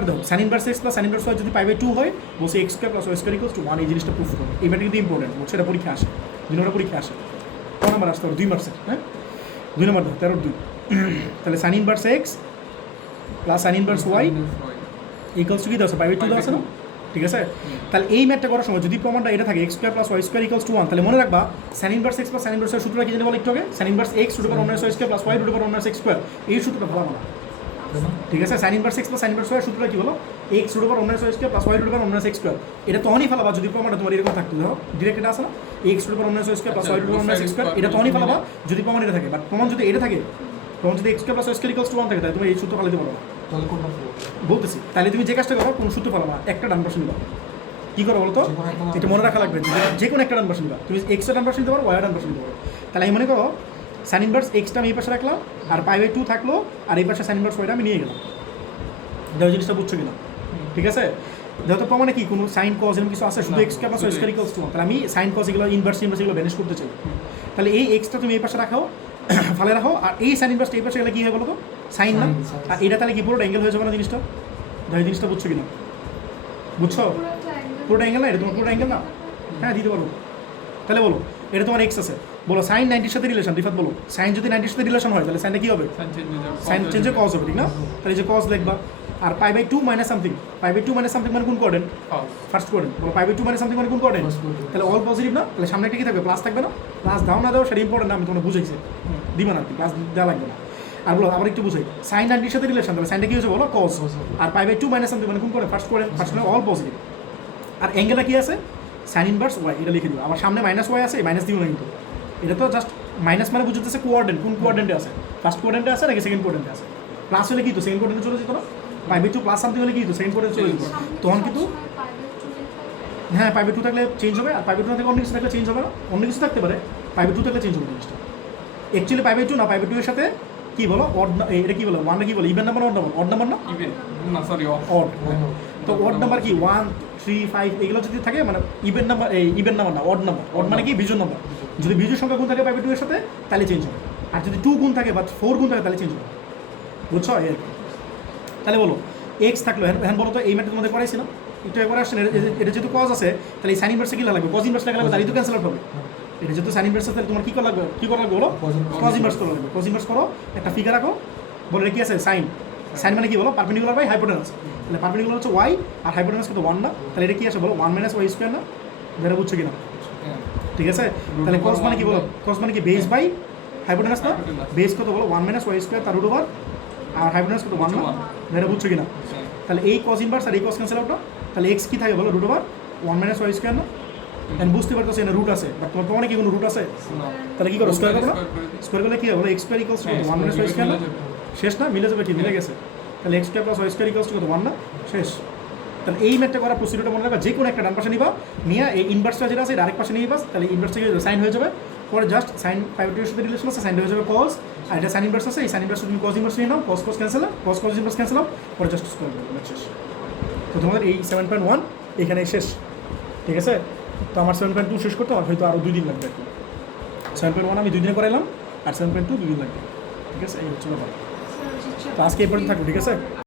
দেখো sine inverse x plus sine inverse y যদি পাই বাই টু হয় বলছে x square plus y square equals to one, এই জিনিসটা প্রুফ করো। এই ম্যাটটা কিন্তু ইম্পর্টেন্ট, বলছে এটা পরীক্ষা আসে, 2 নম্বর পরীক্ষা আসে। ক নম্বর আসতে পারে 2 মার্কসের, হ্যাঁ 2 নম্বর দেখো 13-2। তাহলে sine inverse x plus sine inverse y equals to কি দেওয়া আছে, পাই বাই টু দেওয়া আছে না? ঠিক আছে, তাহলে এই ম্যাথটা করার সময় যদি প্রমাণটা এটা থাকে x square plus y square equals to 1, তাহলে মনে রাখবা sine inverse x plus sine inverse y সূত্রটা কি জানি বলো একটু আগে, sine inverse x root over 1 y square plus y root over 1 x square, এই সূত্রটা ভালো না। ঠিক আছে, sine inverse x plus sine inverse y সূত্রটা কি বলো, x root over 1 y square plus y root over 1 x square. এটা তখনই ফেলাবা যদি প্রমাণটা তোমার এরকম থাকতো, ধরো ডিরেক্ট এটা আছে না x root over 1 y square plus y root over 1 x square, এটা তখনই ফেলাবা যদি প্রমাণ এটা থাকে। বাট প্রমাণ যদি এটা থাকে, প্রমাণ যদি x square plus y square equals to 1 থাকে, তাহলে তুমি এই সূত্র ফেলাতে পারো না। তাহলে কোনটা ফেলবো? বলতেছি, তাহলে তুমি যে কাজটা করো কোন সূত্র ফেলাবা, একটা ডান পাশে নিবা। কী করো বলতো, এটা মনে রাখা লাগবে যে কোনো একটা ডান পাশে নিবা। তুমি এক্স ডান পাশে নিতে পারো, ওয়াই ডান পাশে নিতে পারো। তাহলে আমি মনে করো সাইন ইনভার্স এক্সটা আমি এই পাশে রাখলাম, আর পাই বাই টু থাকলো, আর এই পাশে সাইন ইনভার্স ওয়াইটা আমি নিয়ে গেলাম। দেখো জিনিসটা বুঝছো কিনা? ঠিক আছে, যেহেতু প্রমাণে কি কোনো সাইন কজ এরকম কিছু আছে, শুধু x plus y square equals to 1, তাহলে আমি সাইন কজ এগুলো ইনভার্স এগুলো ব্যানিশ করতে চাই। তাহলে এই এক্সটা তুমি এই পাশে রাখো, ফালে রাখো, আর এই সাইন ইনভার্সটা এই পাশে গেলে কী হয় বলো তো, সাইন না? আর এটা তাহলে কি পুরোটা অ্যাঙ্গেল হয়ে যাবে না জিনিসটা? দেখো এই জিনিসটা বুঝছো কিনা? বুঝছো? পুরোটা অ্যাঙ্গেল না, এটা তোমার পুরোটা অ্যাঙ্গেল না? হ্যাঁ দিতে পারবো। তাহলে বলো এটা তোমার এক্স আছে, বলো সাইন 90-র সাথে রিলেশন, রিফাত বলো সাইন যদি 90-র সাথে রিলেশন হয় তাহলে সাইনটা কী হবে, সাইন চেঞ্জের কজ হবে, ঠিক না? তাহলে এই যে কজ লিখবা, আর pi by two minus something, pi by two minus something মানে কোন কোঅর্ডিনেট, ফার্স্ট কোঅর্ডিনেট। বলো pi by two minus something মানে কোন কোঅর্ডিনেট, তাহলে অল পজিটিভ না? তাহলে সামনে একটা কি থাকবে, প্লাস থাকবে না? প্লাস দাও না দাও সেটা ইম্পর্টেন্ট না, আমি তোমাকে বুঝাইছি, দিবা না আর কি, প্লাস দেওয়া লাগবে না। আর বলো আবার একটু বুঝাই, সাইন 90-র সাথে রিলেশন, তাহলে সাইনটা কী হচ্ছে বলো, কজ। আর pi by two minus something মানে কোন coordinate, first coordinate, first coordinate all positive. আর অ্যাঙ্গেলটা কী আছে, সাইন ইনভার্স ওয়াই, এটা লিখে দিও। আবার সামনে মাইনাস ওয়াই আছে, মাইনাস দিও না কিন্তু, এটা তো জাস্ট মাইনাস মানে বুঝতেছে কোঅর্ডিনেট, কোন কোঅর্ডিনেটে আছে, ফার্স্ট কোঅর্ডিনেটে আছে নাকি সেকেন্ড কোঅর্ডিনেটে আছে। প্লাস হলে কি তো সেকেন্ড কোঅর্ডিনেটে চলে যেত না, pi by two plus something হলে কি তো সেকেন্ড কোঅর্ডিনেটে চলে যেত, তখন কিন্তু হ্যাঁ পাই বাই টু থাকলে চেঞ্জ হবে, আর পাই বাই টু না থাকলে অন্য কিছু থাকলে চেঞ্জ হবে না, অন্য কিছু থাকতে পারে, পাই বাই টু থাকলে চেঞ্জ হবে জিনিসটা। অ্যাকচুয়ালি পাই বাই টু না, পাই বাই টু এর সাথে কি বলো অড, এটা কি বলো ওয়ানটা কি বলো, ইভেন নাম্বার, অড নাম্বার না, অড। তো অড নাম্বার কি 1, 3, 5 এগুলো যদি থাকে মানে ইভেন নাম্বার, এই ইভেন নাম্বার না, অড নাম্বার। অড মানে কি বিজোড় নাম্বার, যদি বিজোড় সংখ্যা গুণ থাকে পাই বাই টু এর সাথে তাহলে চেঞ্জ হবে, আর যদি 2 গুণ থাকে বা 4 গুণ থাকে তাহলে চেঞ্জ হবে, বুঝছো? এই আর কি। তাহলে বলো এক্স থাকলো, হ্যাঁ বলো তো এই ম্যাটটা তোমাদের পড়াইছি না, একটু একবার আসছে না, এটা যেহেতু কজ আছে তাহলে এই সাইন ইনভার্সে কী লাগবে, কজ ইনভার্স লাগবে, তাহলে তো ক্যান্সেল আউট হবে। এটা যেহেতু সাইন ইনভার্স তাহলে তোমার কী করা লাগবে, বলো কজ ইনভার্স করা লাগবে। কজ ইনভার্স করো, একটা ফিগার রাখো, বলো এটা কী আছে সাইন, সাইন মানে কি বলো পারপেন্ডিকুলার বাই হাইপোটেনাস, তাহলে পারপেন্ডিকুলার হচ্ছে ওয়াই আর হাইপোটেনাস কিন্তু 1 না, তাহলে এটা কী আসে বলো 1 মাইনাস ওয়াই স্কোয়ার না, এটা বুঝছো কিনা? ঠিক আছে, তাহলে কজ মানে কি বলো, কজ মানে কি বেস বাই হাইপোটেনাস না, বেস কত বলো 1 মাইনাস ওয়াই স্কোয়ার তার রুট ওভার, আর হাইপোটেনাস কত 1 না, এটা বুঝছো কিনা? তাহলে এই কজ ইনভার্স আর এই কজ ক্যান্সেল আউট না, তাহলে এক্স কী থাকে বলো root over 1 minus y square না, এন্ড বুঝতে পারতেছো এখানে রুট আছে, বাট তোমার প্রমাণে কি কোনো রুট আছে, তাহলে কী করো স্কোয়ার করো না, স্কোয়ার করলে কী হবে বলো x square equals to 1 minus y square না, শেষ না, মিলে যাবে কি, মিলে গেছে। তাহলে x square plus y square equals to কত 1 না, শেষ। তাহলে এই ম্যাথটা করার প্রসিডিউরটা মনে রাখবা, যে কোনো একটা ডান পাশে নিবা, নিয়ে এই ইনভার্সটা যেটা আছে এটা আরেক পাশে নিয়ে বাস, তাহলে ইনভার্সটা কি সাইন হয়ে যাবে, পরে just sine pi by two এর সাথে রিলেশন আছে, সাইন হয়ে যাবে কজ, আর এটা সাইন ইনভার্স আছে, এই সাইন ইনভার্স তুমি কজ ইনভার্স নিয়ে নাও, cos cancel, cos inverse cancel out, পরে জাস্ট স্কোয়ার করবে, শেষ। তো তোমাদের এই 7.1 এখানে শেষ। ঠিক আছে, তো আমার 7.2 শেষ করতে আমার হয়তো আরও 2 দিন লাগবে আর কি। 7.1 আমি 2 দিনে করাইলাম, আর 7.2 2 দিন লাগবে। ঠিক আছে, এই হচ্ছে ব্যাপার। তো আজকে এই পর্যন্ত থাকবো, ঠিক আছে।